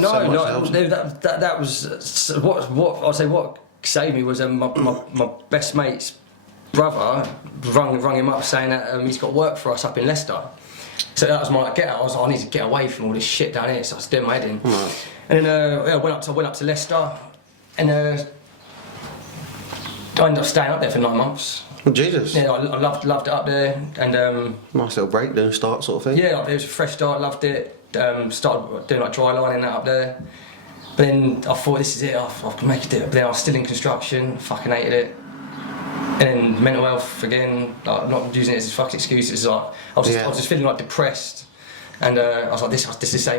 That was what I'd say. What saved me was my best mate's brother rung him up saying that he's got work for us up in Leicester. So that was my get out. I was like, I need to get away from all this shit down here. So I was doing my head in. Right. And then I went up to Leicester, and I ended up staying up there for 9 months. Well, Jesus. Yeah, I loved it up there, and nice little break, new start sort of thing. Yeah, it was a fresh start. Loved it. Started doing like dry lining that up there. But then I thought, this is it. I can make it. But then I was still in construction. Fucking hated it. And then mental health again. Like, not using it as a fucking excuse. It's like I was just feeling like depressed, and I was like, this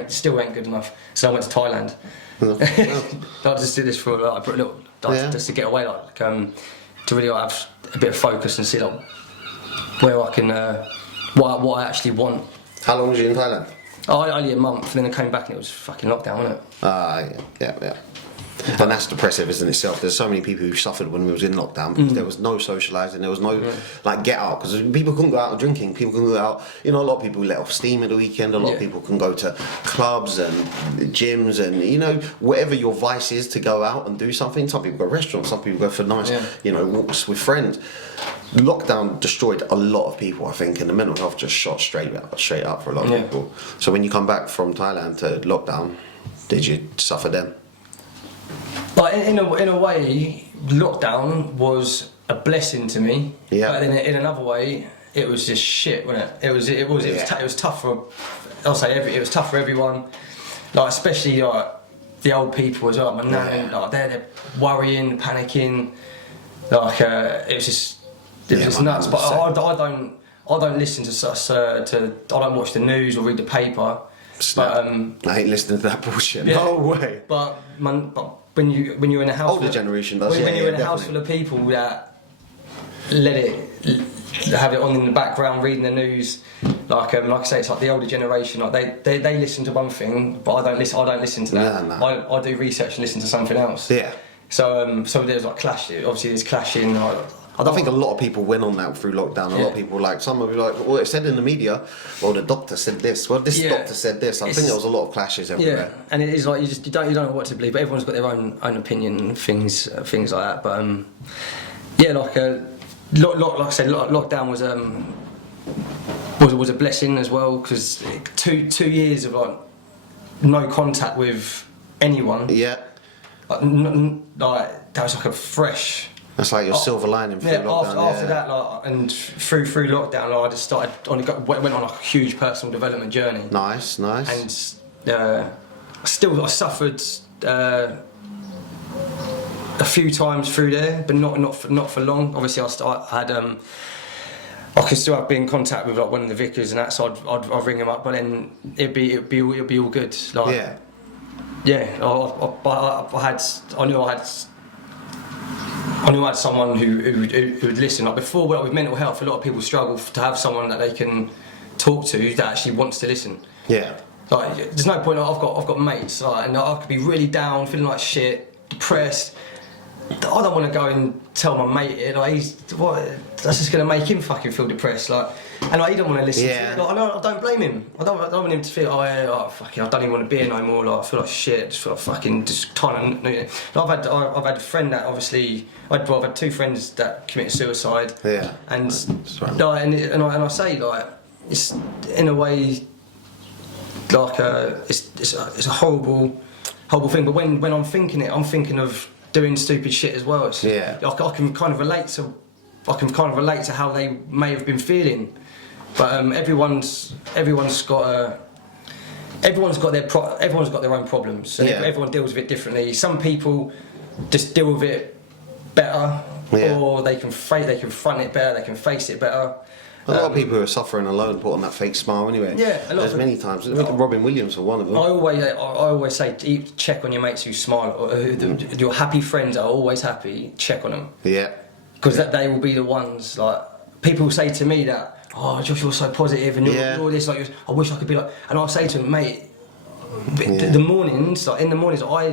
still ain't good enough. So I went to Thailand. I just did this for like a little, just to get away, to really have a bit of focus and see like where I can, what I actually want. How long was you in Thailand? Only a month, and then I came back and it was fucking lockdown, wasn't it? Yeah. And that's depressive, isn't it, itself? There's so many people who suffered when we was in lockdown because there was no socialising, there was no get out, because people couldn't go out drinking, people couldn't go out, a lot of people let off steam at the weekend, a lot of people can go to clubs and gyms and whatever your vice is to go out and do something. Some people go to restaurants, some people go for nice walks with friends. Lockdown destroyed a lot of people, I think, and the mental health just shot straight up for a lot of people. So when you come back from Thailand to lockdown, did you suffer then? But in a way, lockdown was a blessing to me. Yeah. But in another way, it was just shit, wasn't it? It was tough for. It was tough for everyone. Like especially like the old people as well. My nan, like they're worrying, panicking. Like it was just nuts. But I don't listen to I don't watch the news or read the paper. But I ain't listening to that bullshit. No way. But when you're in a house, older generation does. When you're in a house full of people that have it on in the background, reading the news, like I say, it's like the older generation. Like they listen to one thing, but I don't listen to that. No. I do research and listen to something else. Yeah. So there's like clash. Obviously, there's clashing. I think a lot of people went on that through lockdown. A lot of people, some of you well, it said in the media, well, the doctor said this, well, this doctor said this. I think there was a lot of clashes everywhere. Yeah, and it is like you don't know what to believe, but everyone's got their own opinion and things like that. But like I said, lockdown was a blessing as well, because 2 years of like no contact with anyone. Yeah. Like that was like a fresh. That's like your silver lining through lockdown. After that, and through lockdown, I just started went on a huge personal development journey. Nice. And I suffered a few times through there, but not for long. Obviously, I could still be in contact with like one of the vicars and that, so I'd ring him up, but then it'd be all good. Like, I knew I had someone who would listen. Like before, with mental health, a lot of people struggle to have someone that they can talk to that actually wants to listen. Yeah. Like, there's no point. I've got mates, like, and I could be really down, feeling like shit, depressed. I don't want to go and tell my mate it. Like, that's just going to make him fucking feel depressed. Like, and like, he don't want to listen to it. Like, I don't blame him. I don't want him to feel, fucking, I don't even want to be here no more. Like, I feel like shit. I just feel like fucking just trying to. Like, I've had a friend that obviously. I've had 2 friends that committed suicide. Yeah. And like, and I say, like, it's in a way like it's a horrible thing. But when I'm thinking it, I'm thinking of doing stupid shit as well. I can kind of relate to how they may have been feeling. But everyone's got their own problems, and everyone deals with it differently. Some people just deal with it better, or they can front it better, they can face it better. A lot of people who are suffering alone put on that fake smile anyway. Yeah, there's many times. Robin Williams was one of them. I always say, check on your mates who smile, or your happy friends are always happy. Check on them. Yeah. Because they will be the ones. Like, people say to me that, oh, Josh, you're so positive, and you're all this. Like, I wish I could be like. And I'll say to them, mate. The mornings, I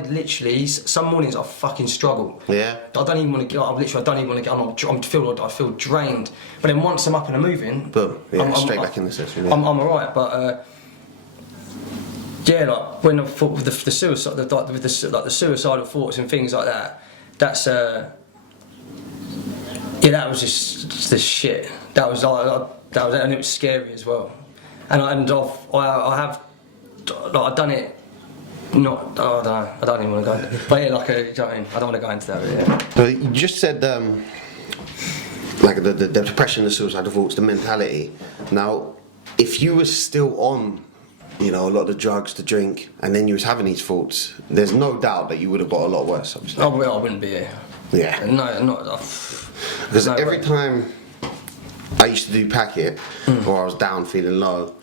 literally, some mornings I fucking struggle. Yeah. I don't even want to get up. I don't even want to get. I feel drained. But then once I'm up and I'm moving, boom, I'm straight back in the session. Yeah. I'm alright. But like when I thought with the suicide, with the suicidal thoughts and things like that, that's that was just the shit. That was and it was scary as well. And I have. Like, I've done it. I don't even want to go into it. But yeah, like, I don't want to go into that. Yeah. So you just said like the depression, the suicidal thoughts, the mentality. Now, if you were still on, a lot of the drugs, the drink, and then you was having these thoughts, there's no doubt that you would have got a lot worse. Obviously. I wouldn't be here. Yeah. No, not. Because every time I used to do packet, or I was down, feeling low.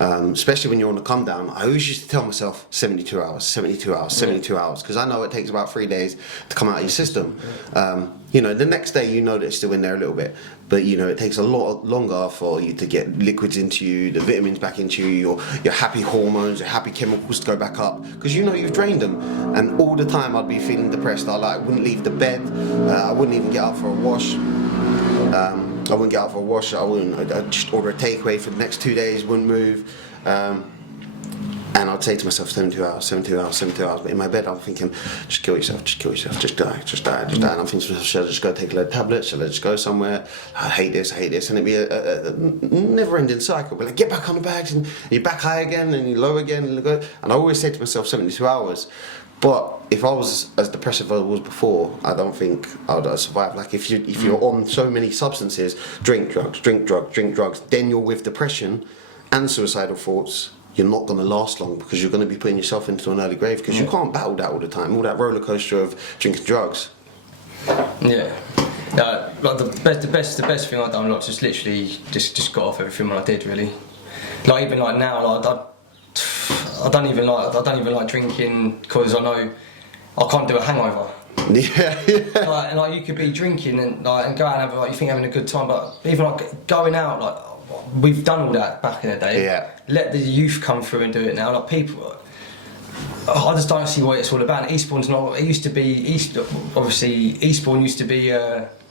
Especially when you're on the come down, I always used to tell myself 72 hours, because I know it takes about 3 days to come out of your system. The next day you know that it's still in there a little bit, but it takes a lot longer for you to get liquids into you, the vitamins back into you, your happy hormones, your happy chemicals to go back up, because you've drained them. And all the time I'd be feeling depressed. I wouldn't leave the bed, I wouldn't even get out for a wash. I wouldn't get out for a wash. I'd just order a takeaway for the next 2 days. Wouldn't move, and I'd say to myself, 72 hours. But in my bed, I'm thinking, just kill yourself, just die. And I'm thinking to myself, should I just go take a load of tablets? Should I just go somewhere? I hate this, and it'd be a never-ending cycle. But like, get back on the bags, and you're back high again, and you're low again, and I always say to myself, 72 hours. But if I was as depressed as I was before, I don't think I would have survived. Like, if you're on so many substances, drink drugs, then you're with depression and suicidal thoughts, you're not going to last long, because you're going to be putting yourself into an early grave, because you can't battle that all the time, all that roller coaster of drinking drugs. Yeah. Like the best thing I've done, like, just literally just got off everything when I did, really. Like, even like now, like I don't even like drinking, because I know I can't do a hangover. Yeah. Like you could be drinking and go out and have, like, you think you're having a good time, but even like going out, like, we've done all that back in the day. Yeah. Let the youth come through and do it now. Like, people, I just don't see what it's all about. Eastbourne's not. It used to be obviously Eastbourne used to be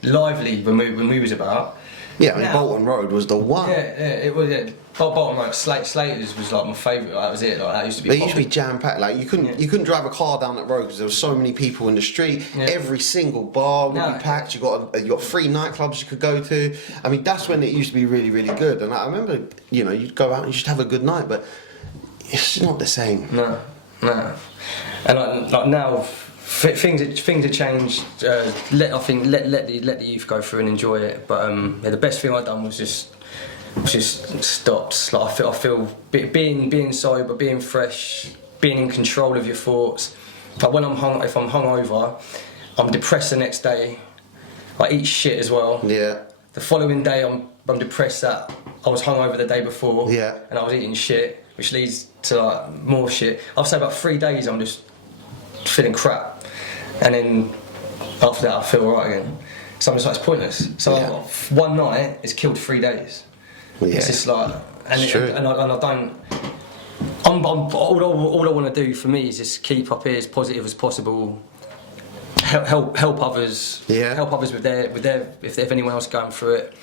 lively when we was about. Yeah, I mean, Bolton Road was the one. Yeah, it was. Yeah. Bolton Road, Slater's was like my favourite. That was it. Like, that used to be. They used to be jam packed. Like, you couldn't drive a car down that road because there were so many people in the street. Yeah. Every single bar would be packed. You got free nightclubs you could go to. I mean, that's when it used to be really, really good. And I remember, you'd go out and you just have a good night, but it's not the same. No. And like now, things have changed. I think let the youth go through and enjoy it. But the best thing I've done was just stopped. Like, I feel being sober, being fresh, being in control of your thoughts. Like, if I'm hungover, I'm depressed the next day. I eat shit as well. Yeah. The following day, I'm depressed that I was hungover the day before. Yeah. And I was eating shit, which leads to like more shit. I'll say about 3 days I'm just feeling crap, and then after that I feel alright again. So I'm just like, it's pointless. So one night it's killed 3 days. Yeah. It's just like, and I all I want to do for me is just keep up here as positive as possible. Help others. Yeah. Help others with their if anyone else going through it,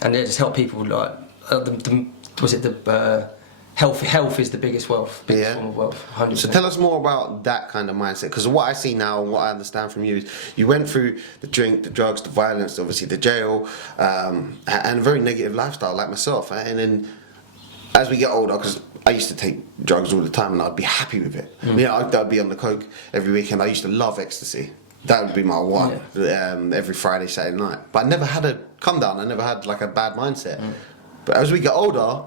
and just help people like health is the biggest wealth. Biggest form of wealth. 100%. So tell us more about that kind of mindset, because what I see now and what I understand from you is you went through the drink, the drugs, the violence, obviously the jail, and a very negative lifestyle like myself. And then as we get older, because I used to take drugs all the time and I'd be happy with it. I'd be on the coke every weekend. I used to love ecstasy. That would be my one, every Friday, Saturday night. But I never had a come down. I never had like a bad mindset. But as we get older,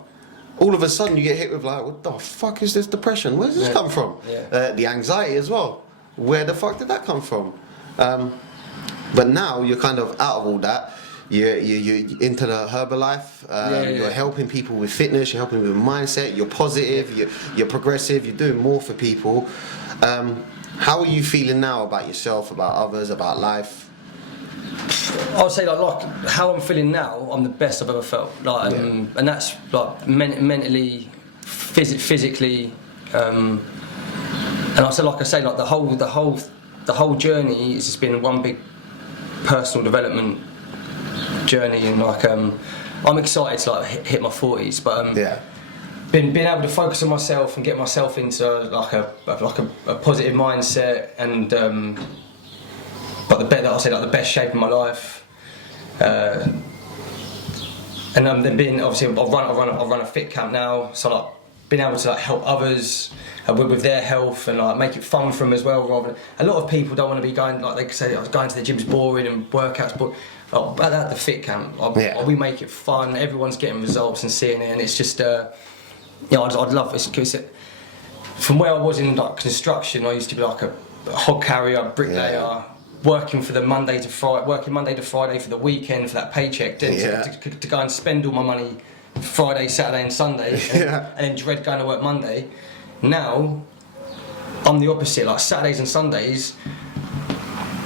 all of a sudden you get hit with like, what the fuck is this depression? Where does this come from? The anxiety as well. Where the fuck did that come from? But now you're kind of out of all that. You're into the Herbalife. You're helping people with fitness. You're helping with mindset. You're positive. You're progressive. You're doing more for people. How are you feeling now about yourself, about others, about life? I would say like how I'm feeling now, I'm the best I've ever felt. And that's like mentally, physically, and I say like the whole journey has just been one big personal development journey, and like I'm excited to like hit my 40s, but being able to focus on myself and get myself into like a positive mindset, and but the best shape of my life, and then being obviously I run a fit camp now, so like being able to like help others with their health and like make it fun for them as well. Rather than, a lot of people don't want to be going, like they say, going to the gym's boring and workouts, but at the fit camp, we make it fun. Everyone's getting results and seeing it, and it's just I'd love this because from where I was in like construction, I used to be like a hog carrier, bricklayer. Working Monday to Friday for the weekend for that paycheck, to go and spend all my money Friday, Saturday and Sunday, and then dread going to work Monday. Now I'm the opposite. Like Saturdays and Sundays,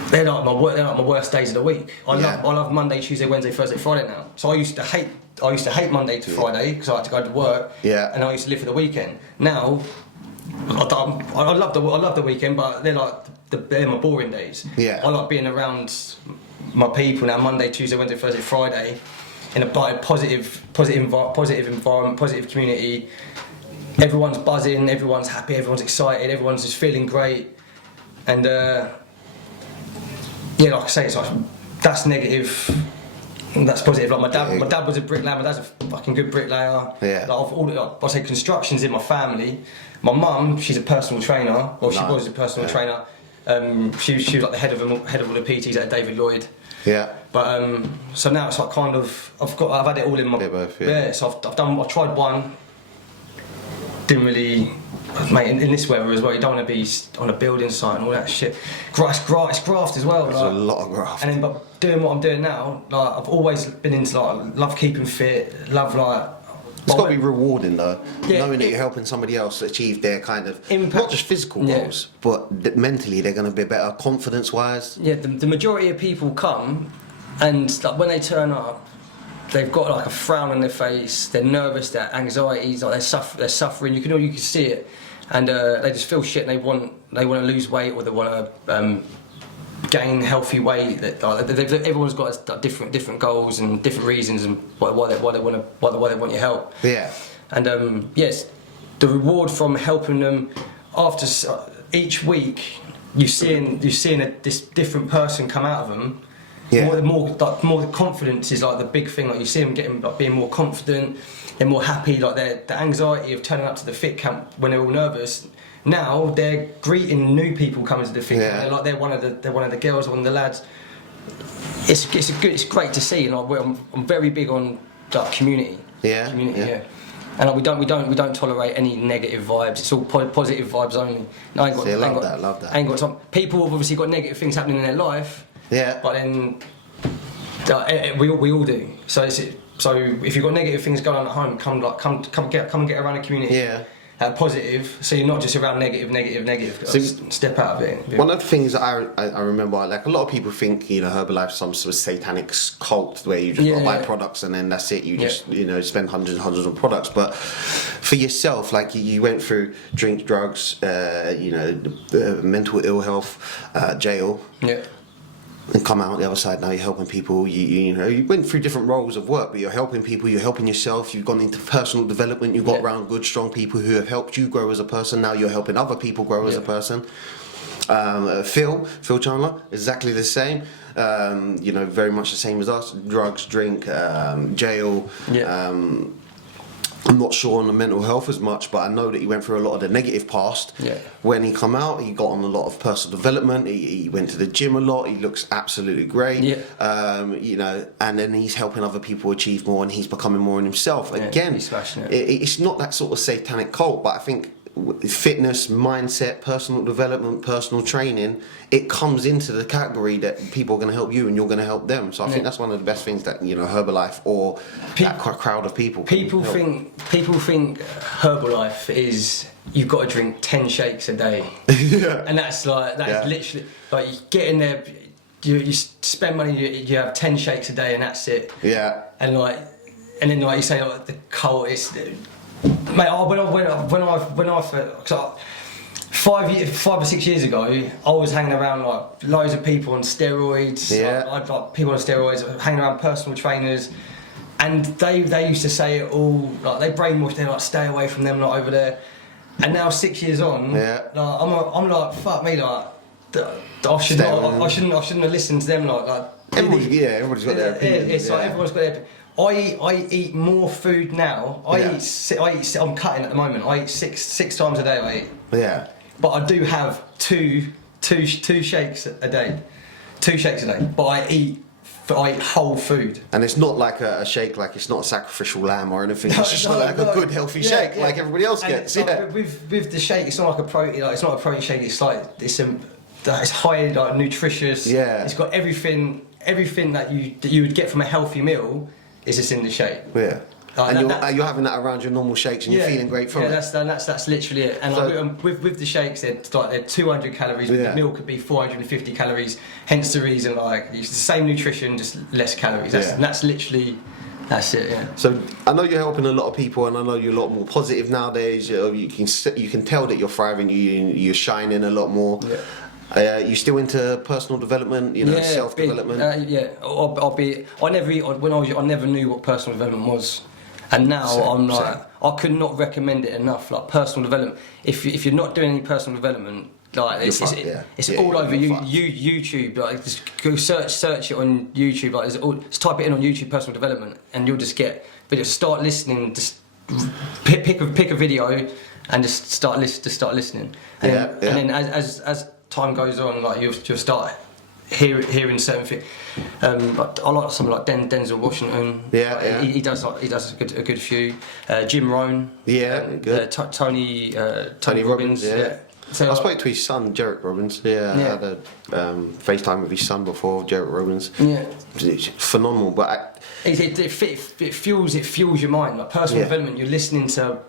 they're like my worst days of the week. I love Monday, Tuesday, Wednesday, Thursday, Friday now. So I used to hate Monday to Friday because I had to go to work, and I used to live for the weekend. Now I love the weekend, but they're like they're my boring days. I like being around my people now, Monday, Tuesday, Wednesday, Thursday, Friday, in a positive environment, positive community. Everyone's buzzing, everyone's happy, everyone's excited, everyone's just feeling great, and like I say, it's like that's negative. And that's positive. Like my dad was a bricklayer. My dad's a fucking good bricklayer. Like I say construction's in my family. My mum, she's a personal trainer. Well, she was a personal trainer. She was like the head of all the PTs at David Lloyd. But so now it's like kind of I've had it all in my So I tried one. Didn't really, mate. In this weather as well, you don't want to be on a building site and all that shit. It's graft as well. There's a lot of graft. And then, but doing what I'm doing now, like I've always been into like love keeping fit, love like. It's got to be rewarding though, knowing that you're helping somebody else achieve their kind of impact. Not just physical goals, but mentally they're going to be better, confidence-wise. Yeah, the majority of people come, and like when they turn up, they've got like a frown on their face. They're nervous. They're anxieties. Like they're suffering. You can see it, and they just feel shit. And they want to lose weight, or they want to gain healthy weight. Everyone's got different goals and different reasons and why they want your help. And yes, the reward from helping them after each week, you're seeing this different person come out of them. More the confidence is like the big thing. Like you see them getting being more confident, they're more happy. Like the anxiety of turning up to the fit camp when they're all nervous. Now they're greeting new people coming to the fit camp. They're one of the girls, one of the lads. It's great to see. And I'm very big on like community. And like, we don't tolerate any negative vibes. It's all positive vibes only. And I love that. I ain't got some people have obviously got negative things happening in their life. But then we all do. So if you've got negative things going on at home, come get around the community. positive, so you're not just around negative. So step out of it. One of the things that I remember, like a lot of people think, you know, Herbalife's some sort of satanic cult where you just gotta buy products and then that's it. You just, you know, spend hundreds and hundreds on products. But for yourself, like you went through drink, drugs, you know, mental ill health, jail. Yeah. And come out the other side. Now you're helping people. You know, you went through different roles of work, but you're helping people. You're helping yourself. You've gone into personal development. You've got around good, strong people who have helped you grow as a person. Now you're helping other people grow as a person. Phil Chandler, exactly the same. You know, very much the same as us. Drugs, drink, jail. I'm not sure on the mental health as much, but I know that he went through a lot of the negative past. When he come out, he got on a lot of personal development. He went to the gym a lot. He looks absolutely great. You know, and then he's helping other people achieve more, and he's becoming more in himself. Again, he's smashing it. It's not that sort of satanic cult, but I think fitness, mindset, personal development, personal training, it comes into the category that people are going to help you and you're going to help them. So I think that's one of the best things that, you know, Herbalife or that crowd of people. People think Herbalife is you've got to drink 10 shakes a day, and that's literally like you get in there, you spend money, you have 10 shakes a day, and that's it. And then you say like the cult is. Mate, when I 5 or 6 years ago, I was hanging around like loads of people on steroids. Like people on steroids, hanging around personal trainers, and they used to say it all like they brainwashed. They're like, stay away from them, not over there. And now 6 years on, like, I'm like, fuck me, like I shouldn't have listened to them. Like everybody's got their opinion. It's like everyone's got their opinion. I eat more food now. I'm cutting at the moment. I eat six times a day. I eat. But I do have two shakes a day. 2 shakes a day. But I eat whole food. And it's not like a shake, like it's not a sacrificial lamb or anything. It's just like a good healthy shake, like everybody else gets. Like with the shake, it's not like a protein. Like it's not a protein shake. It's like it's highly like nutritious. It's got everything that you would get from a healthy meal. Is just in the shake. And you're having that around your normal shakes and you're feeling great from it. That's literally it. And so, with the shakes, they're 200 calories. The meal could be 450 calories. Hence the reason, like it's the same nutrition, just less calories. That's literally. That's it. So I know you're helping a lot of people, and I know you're a lot more positive nowadays. You can tell that you're thriving. You're shining a lot more. You still into personal development, you know, self-development? I never knew what personal development was, and now I could not recommend it enough. Like personal development, if you're not doing any personal development, like it's all over YouTube. Like just go search it on YouTube. Like just type it in on YouTube, personal development, and you'll just get. But just start listening. Just pick a video and just start listening. And then as time goes on, like you'll start hearing certain things. Like, I like something like Denzel Washington. He does a good few. Jim Rohn. Good. Tony Robbins. So I spoke to his son, Jarek Robbins. I had a FaceTime with his son before, Jarek Robbins. It's phenomenal, but it fuels your mind. Like personal development, you're listening to.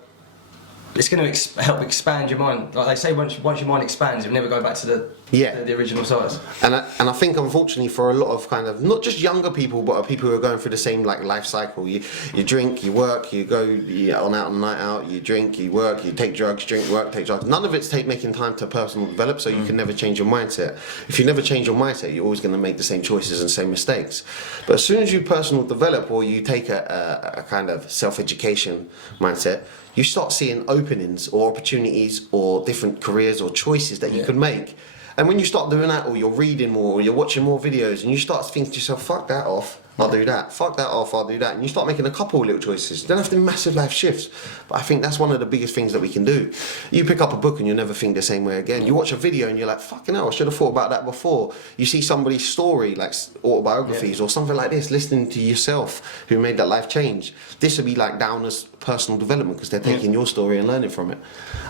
It's going to help expand your mind. Like they say, once your mind expands, you'll never go back to the original size. And I think, unfortunately, for a lot of kind of not just younger people, but people who are going through the same like life cycle. You drink, you work, you go on a night out, you drink, you work, you take drugs, drink, work, take drugs. None of it's making time to personal develop, so you can never change your mindset. If you never change your mindset, you're always going to make the same choices and same mistakes. But as soon as you personal develop or you take a kind of self-education mindset, you start seeing openings or opportunities or different careers or choices that you could make. And when you start doing that, or you're reading more, or you're watching more videos, and you start thinking to yourself, fuck that off, I'll do that. Fuck that off, I'll do that. And you start making a couple of little choices. You don't have to do massive life shifts. But I think that's one of the biggest things that we can do. You pick up a book and you'll never think the same way again. You watch a video and you're like, fucking hell, I should have thought about that before. You see somebody's story, like autobiographies or something like this, listening to yourself who made that life change. This would be like down as personal development because they're taking your story and learning from it.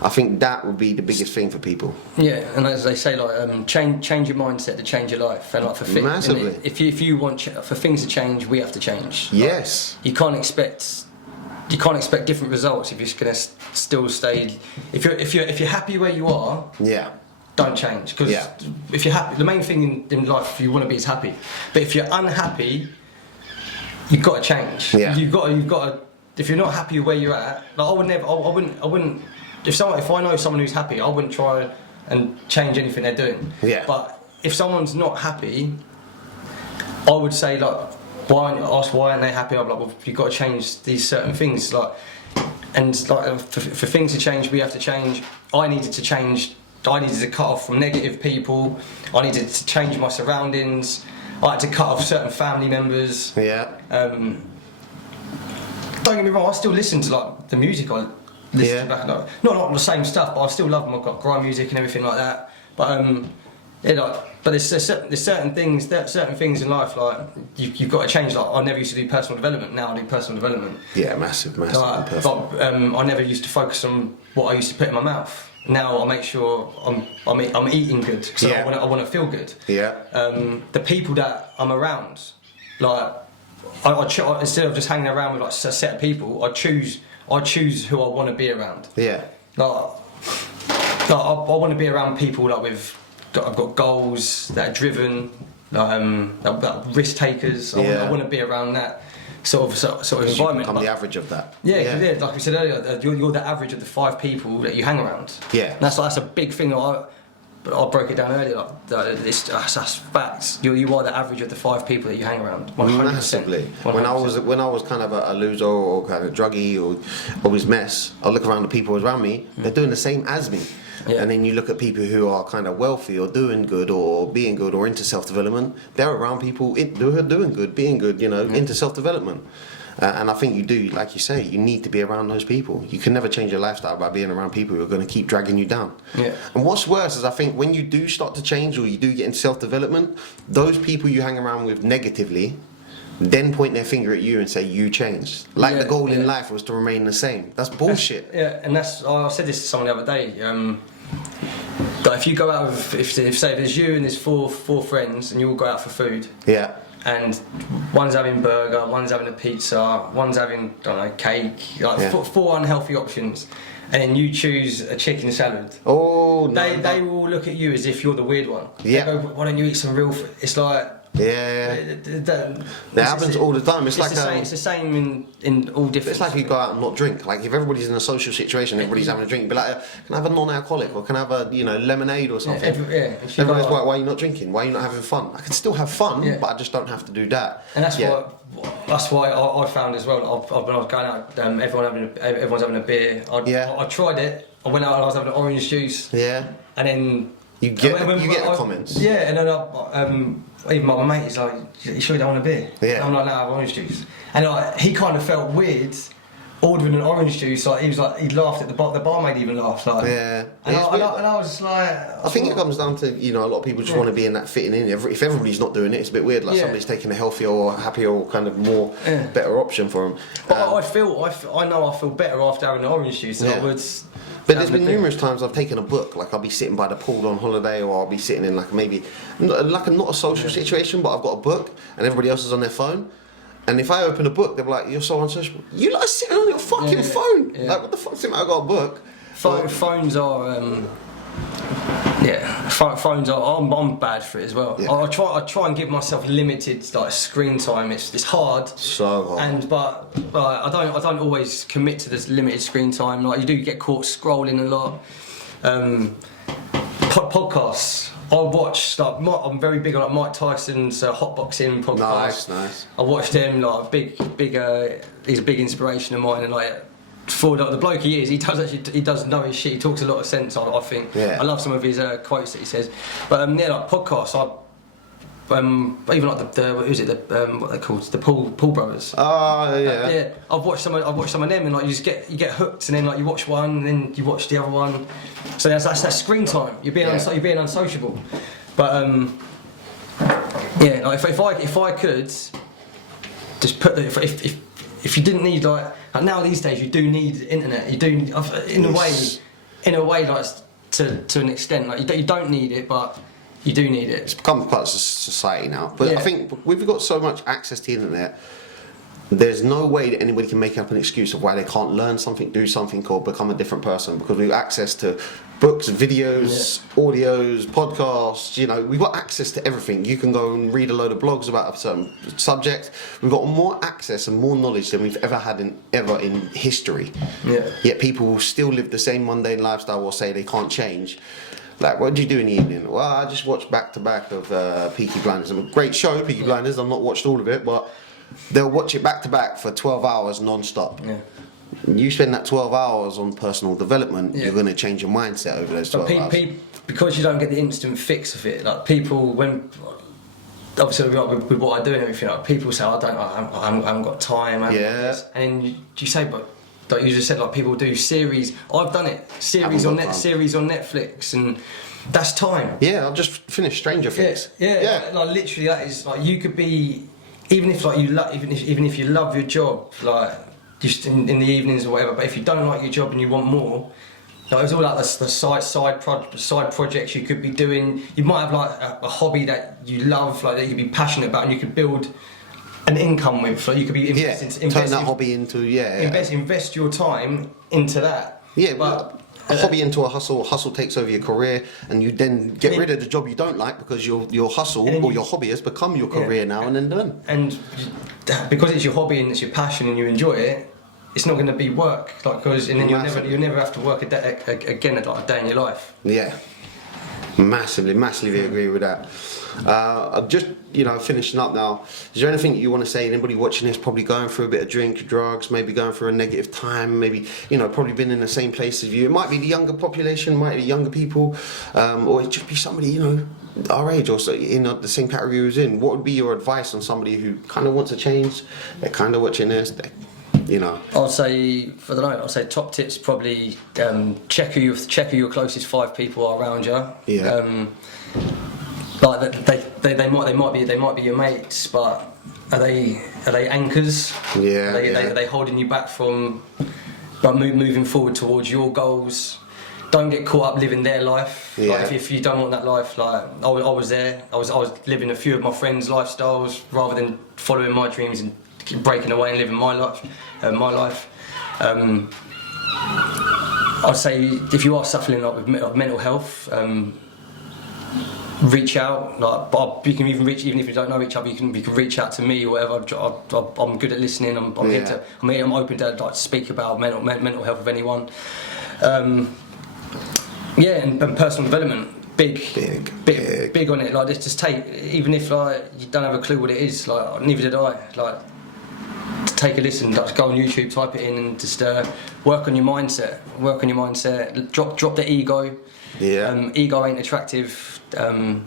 I think that would be the biggest thing for people. Yeah, and as they say, like change your mindset to change your life. And like for massively. If you want for things to change, we have to change. Yes. Like, you can't expect you can't expect different results if you're just gonna still stay. If you're happy where you are, Yeah. don't change. Because if you're happy, the main thing in life you want to be is happy. But if you're unhappy, you've got to change. Yeah. You've got to. If you're not happy where you're at, like I wouldn't. If I know someone who's happy, I wouldn't try and change anything they're doing. Yeah. But if someone's not happy, I would say like, why aren't they happy? I'm like, well, you've got to change these certain things. Like, and like for things to change, we have to change. I needed to change. I needed to cut off from negative people. I needed to change my surroundings. I had to cut off certain family members. Yeah. Don't get me wrong, I still listen to like the music I listen to back. Like, not the same stuff, but I still love grime music and everything like that. But there's certain things in life like you've got to change. Like I never used to do personal development. Now I do personal development. Yeah, massive. But I never used to focus on what I used to put in my mouth. Now I make sure I'm eating good because I want to feel good. Yeah. The people that I'm around, like I instead of just hanging around with like a set of people, I choose who I want to be around. Yeah. Like I want to be around people like I've got goals that are driven, that risk takers. I want to be around that sort of environment. Become the average of that. Yeah, like we said earlier, you're the average of the 5 people that you hang around. Yeah. And that's a big thing. But I broke it down earlier. Like, that's facts. You are the average of the 5 people that you hang around. 100%. Massively. 100%. When I was kind of a loser or kind of druggy or always mess, I look around the people around me. They're doing the same as me. Yeah. And then you look at people who are kind of wealthy or doing good or being good or into self-development. They're around people who are doing good, being good, into self-development. And I think you do, like you say, you need to be around those people. You can never change your lifestyle by being around people who are going to keep dragging you down. Yeah. And what's worse is I think when you do start to change or you do get into self-development, those people you hang around with negatively then point their finger at you and say you changed. Like the goal in life was to remain the same. That's bullshit. And I said this to someone the other day. That if you go out with, if say there's you and there's four friends and you all go out for food. Yeah. And one's having burger, one's having a pizza, one's having, I don't know, cake, like 4 unhealthy options, and then you choose a chicken salad. Oh, no. They will look at you as if you're the weird one. Yeah. They go, why don't you eat some real food? It's like... That happens all the time. It's the same in all different... It's like you go out and not drink. Like if everybody's in a social situation, everybody's having a drink, be like, can I have a non-alcoholic or can I have a lemonade or something? Everybody's like, why are you not drinking? Why are you not having fun? I can still have fun, but I just don't have to do that. And that's why I found as well. When I was going out, everyone's having a beer. I tried it. I went out and I was having an orange juice. Yeah. And then you get the comments. Yeah, and then even my mate is like, "You sure you don't want a beer?" Yeah. And I'm like, "No, I have orange juice." And he kind of felt weird ordering an orange juice. Like he laughed at the barmaid even laughed. Like, yeah. And I was just like, I think it comes down to a lot of people just want to be in that fitting in. If everybody's not doing it, it's a bit weird. Like somebody's taking a healthier or happier or kind of more better option for them. But I know I feel better after having an orange juice than I would. But there's been numerous times I've taken a book, like I'll be sitting by the pool on holiday, or I'll be sitting in like maybe not a social situation, but I've got a book and everybody else is on their phone. And if I open a book, they're like, "You're so unsociable. You like sitting on your fucking phone. Yeah. Like what the fuck's in? I got a book." Phones are. Phones are. I'm bad for it as well. Yeah. I try and give myself limited screen time. It's hard. So hard. But I don't always commit to this limited screen time. Like you do get caught scrolling a lot. Podcasts. I watch I'm very big on Mike Tyson's hotboxing podcast. Nice. I watched him he's a big inspiration of mine, and for the bloke he is, he does know his shit. He talks a lot of sense. I think. Yeah. I love some of his quotes that he says. But podcasts. Even what they called, the Paul brothers. Oh yeah. I've watched some of them, and you get hooked, and then you watch one, and then you watch the other one. So that's that screen time. You're being unsociable. But if I could just put if you didn't need now these days you do need internet. You do in a way to an extent. You don't need it, but you do need it. It's become part of society now. But I think we've got so much access to the internet. there's no way that anybody can make up an excuse of why they can't learn something, do something, or become a different person, because we've access to books, videos, audios, podcasts. You know, we've got access to everything. You can go and read a load of blogs about a certain subject. We've got more access and more knowledge than we've ever had in history. Yeah. Yet people still live the same mundane lifestyle or say they can't change. Like, what do you do in the evening? Well, I just watched back to back of Peaky Blinders. A great show, Peaky Blinders. I've not watched all of it, but they'll watch it back to back for 12 hours non-stop. Yeah. You spend that 12 hours on personal development, you're going to change your mindset over those 12 hours. Because you don't get the instant fix of it, like people, when obviously with what I do and everything, like people say, I haven't got time. And you say, but like you just said, like people do series. I've done it, series on Netflix, and that's time. Yeah, I've just finished Stranger Things. Yeah. Like literally, that is like you could be, even if you love your job, like just in the evenings or whatever. But if you don't like your job and you want more, like it's all like the side projects you could be doing. You might have like a hobby that you love, like that you'd be passionate about, and you could build an income with. So you could be turn that hobby into invest your time into that. Yeah, but a hobby into a hustle. Hustle takes over your career, and you then get rid of the job you don't like because your hustle or your hobby has become your career now, and then done. And because it's your hobby and it's your passion and you enjoy it, it's not going to be work. Like, and then you'll never have to work a day again, like a day in your life. Yeah, massively agree with that. I'm just finishing up now. Is there anything you want to say? Anybody watching this probably going through a bit of drink, drugs, maybe going through a negative time, maybe probably been in the same place as you. It might be the younger population, might be younger people, or it just be somebody our age or so in the same category you was in. What would be your advice on somebody who kind of wants to change? They're kind of watching this. I'd say top tips probably check who your closest 5 people are around you. Yeah. Like they might be your mates, but are they anchors? Yeah. Are they holding you back from moving forward towards your goals? Don't get caught up living their life. Yeah. Like if you don't want that life, like I was there. I was living a few of my friends' lifestyles rather than following my dreams and breaking away and living my life. I'd say if you are suffering with mental health, reach out. Like you can even if you don't know each other, you can reach out to me or whatever. I'm good at listening. I'm open to speak about mental health with anyone. And personal development. Big on it. Like just take, even if you don't have a clue what it is. Like neither did I. Like take a listen. Like go on YouTube, type it in, and just work on your mindset. Drop the ego. Yeah. Ego ain't attractive. And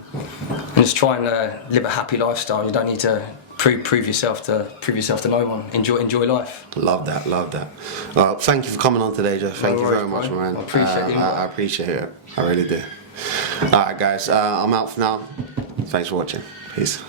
just try and live a happy lifestyle. You don't need to prove yourself to no one. Enjoy life. Love that. Thank you for coming on today, Jeff. Thank you very much, man. I appreciate it. I appreciate it. I really do. Alright guys, I'm out for now. Thanks for watching. Peace.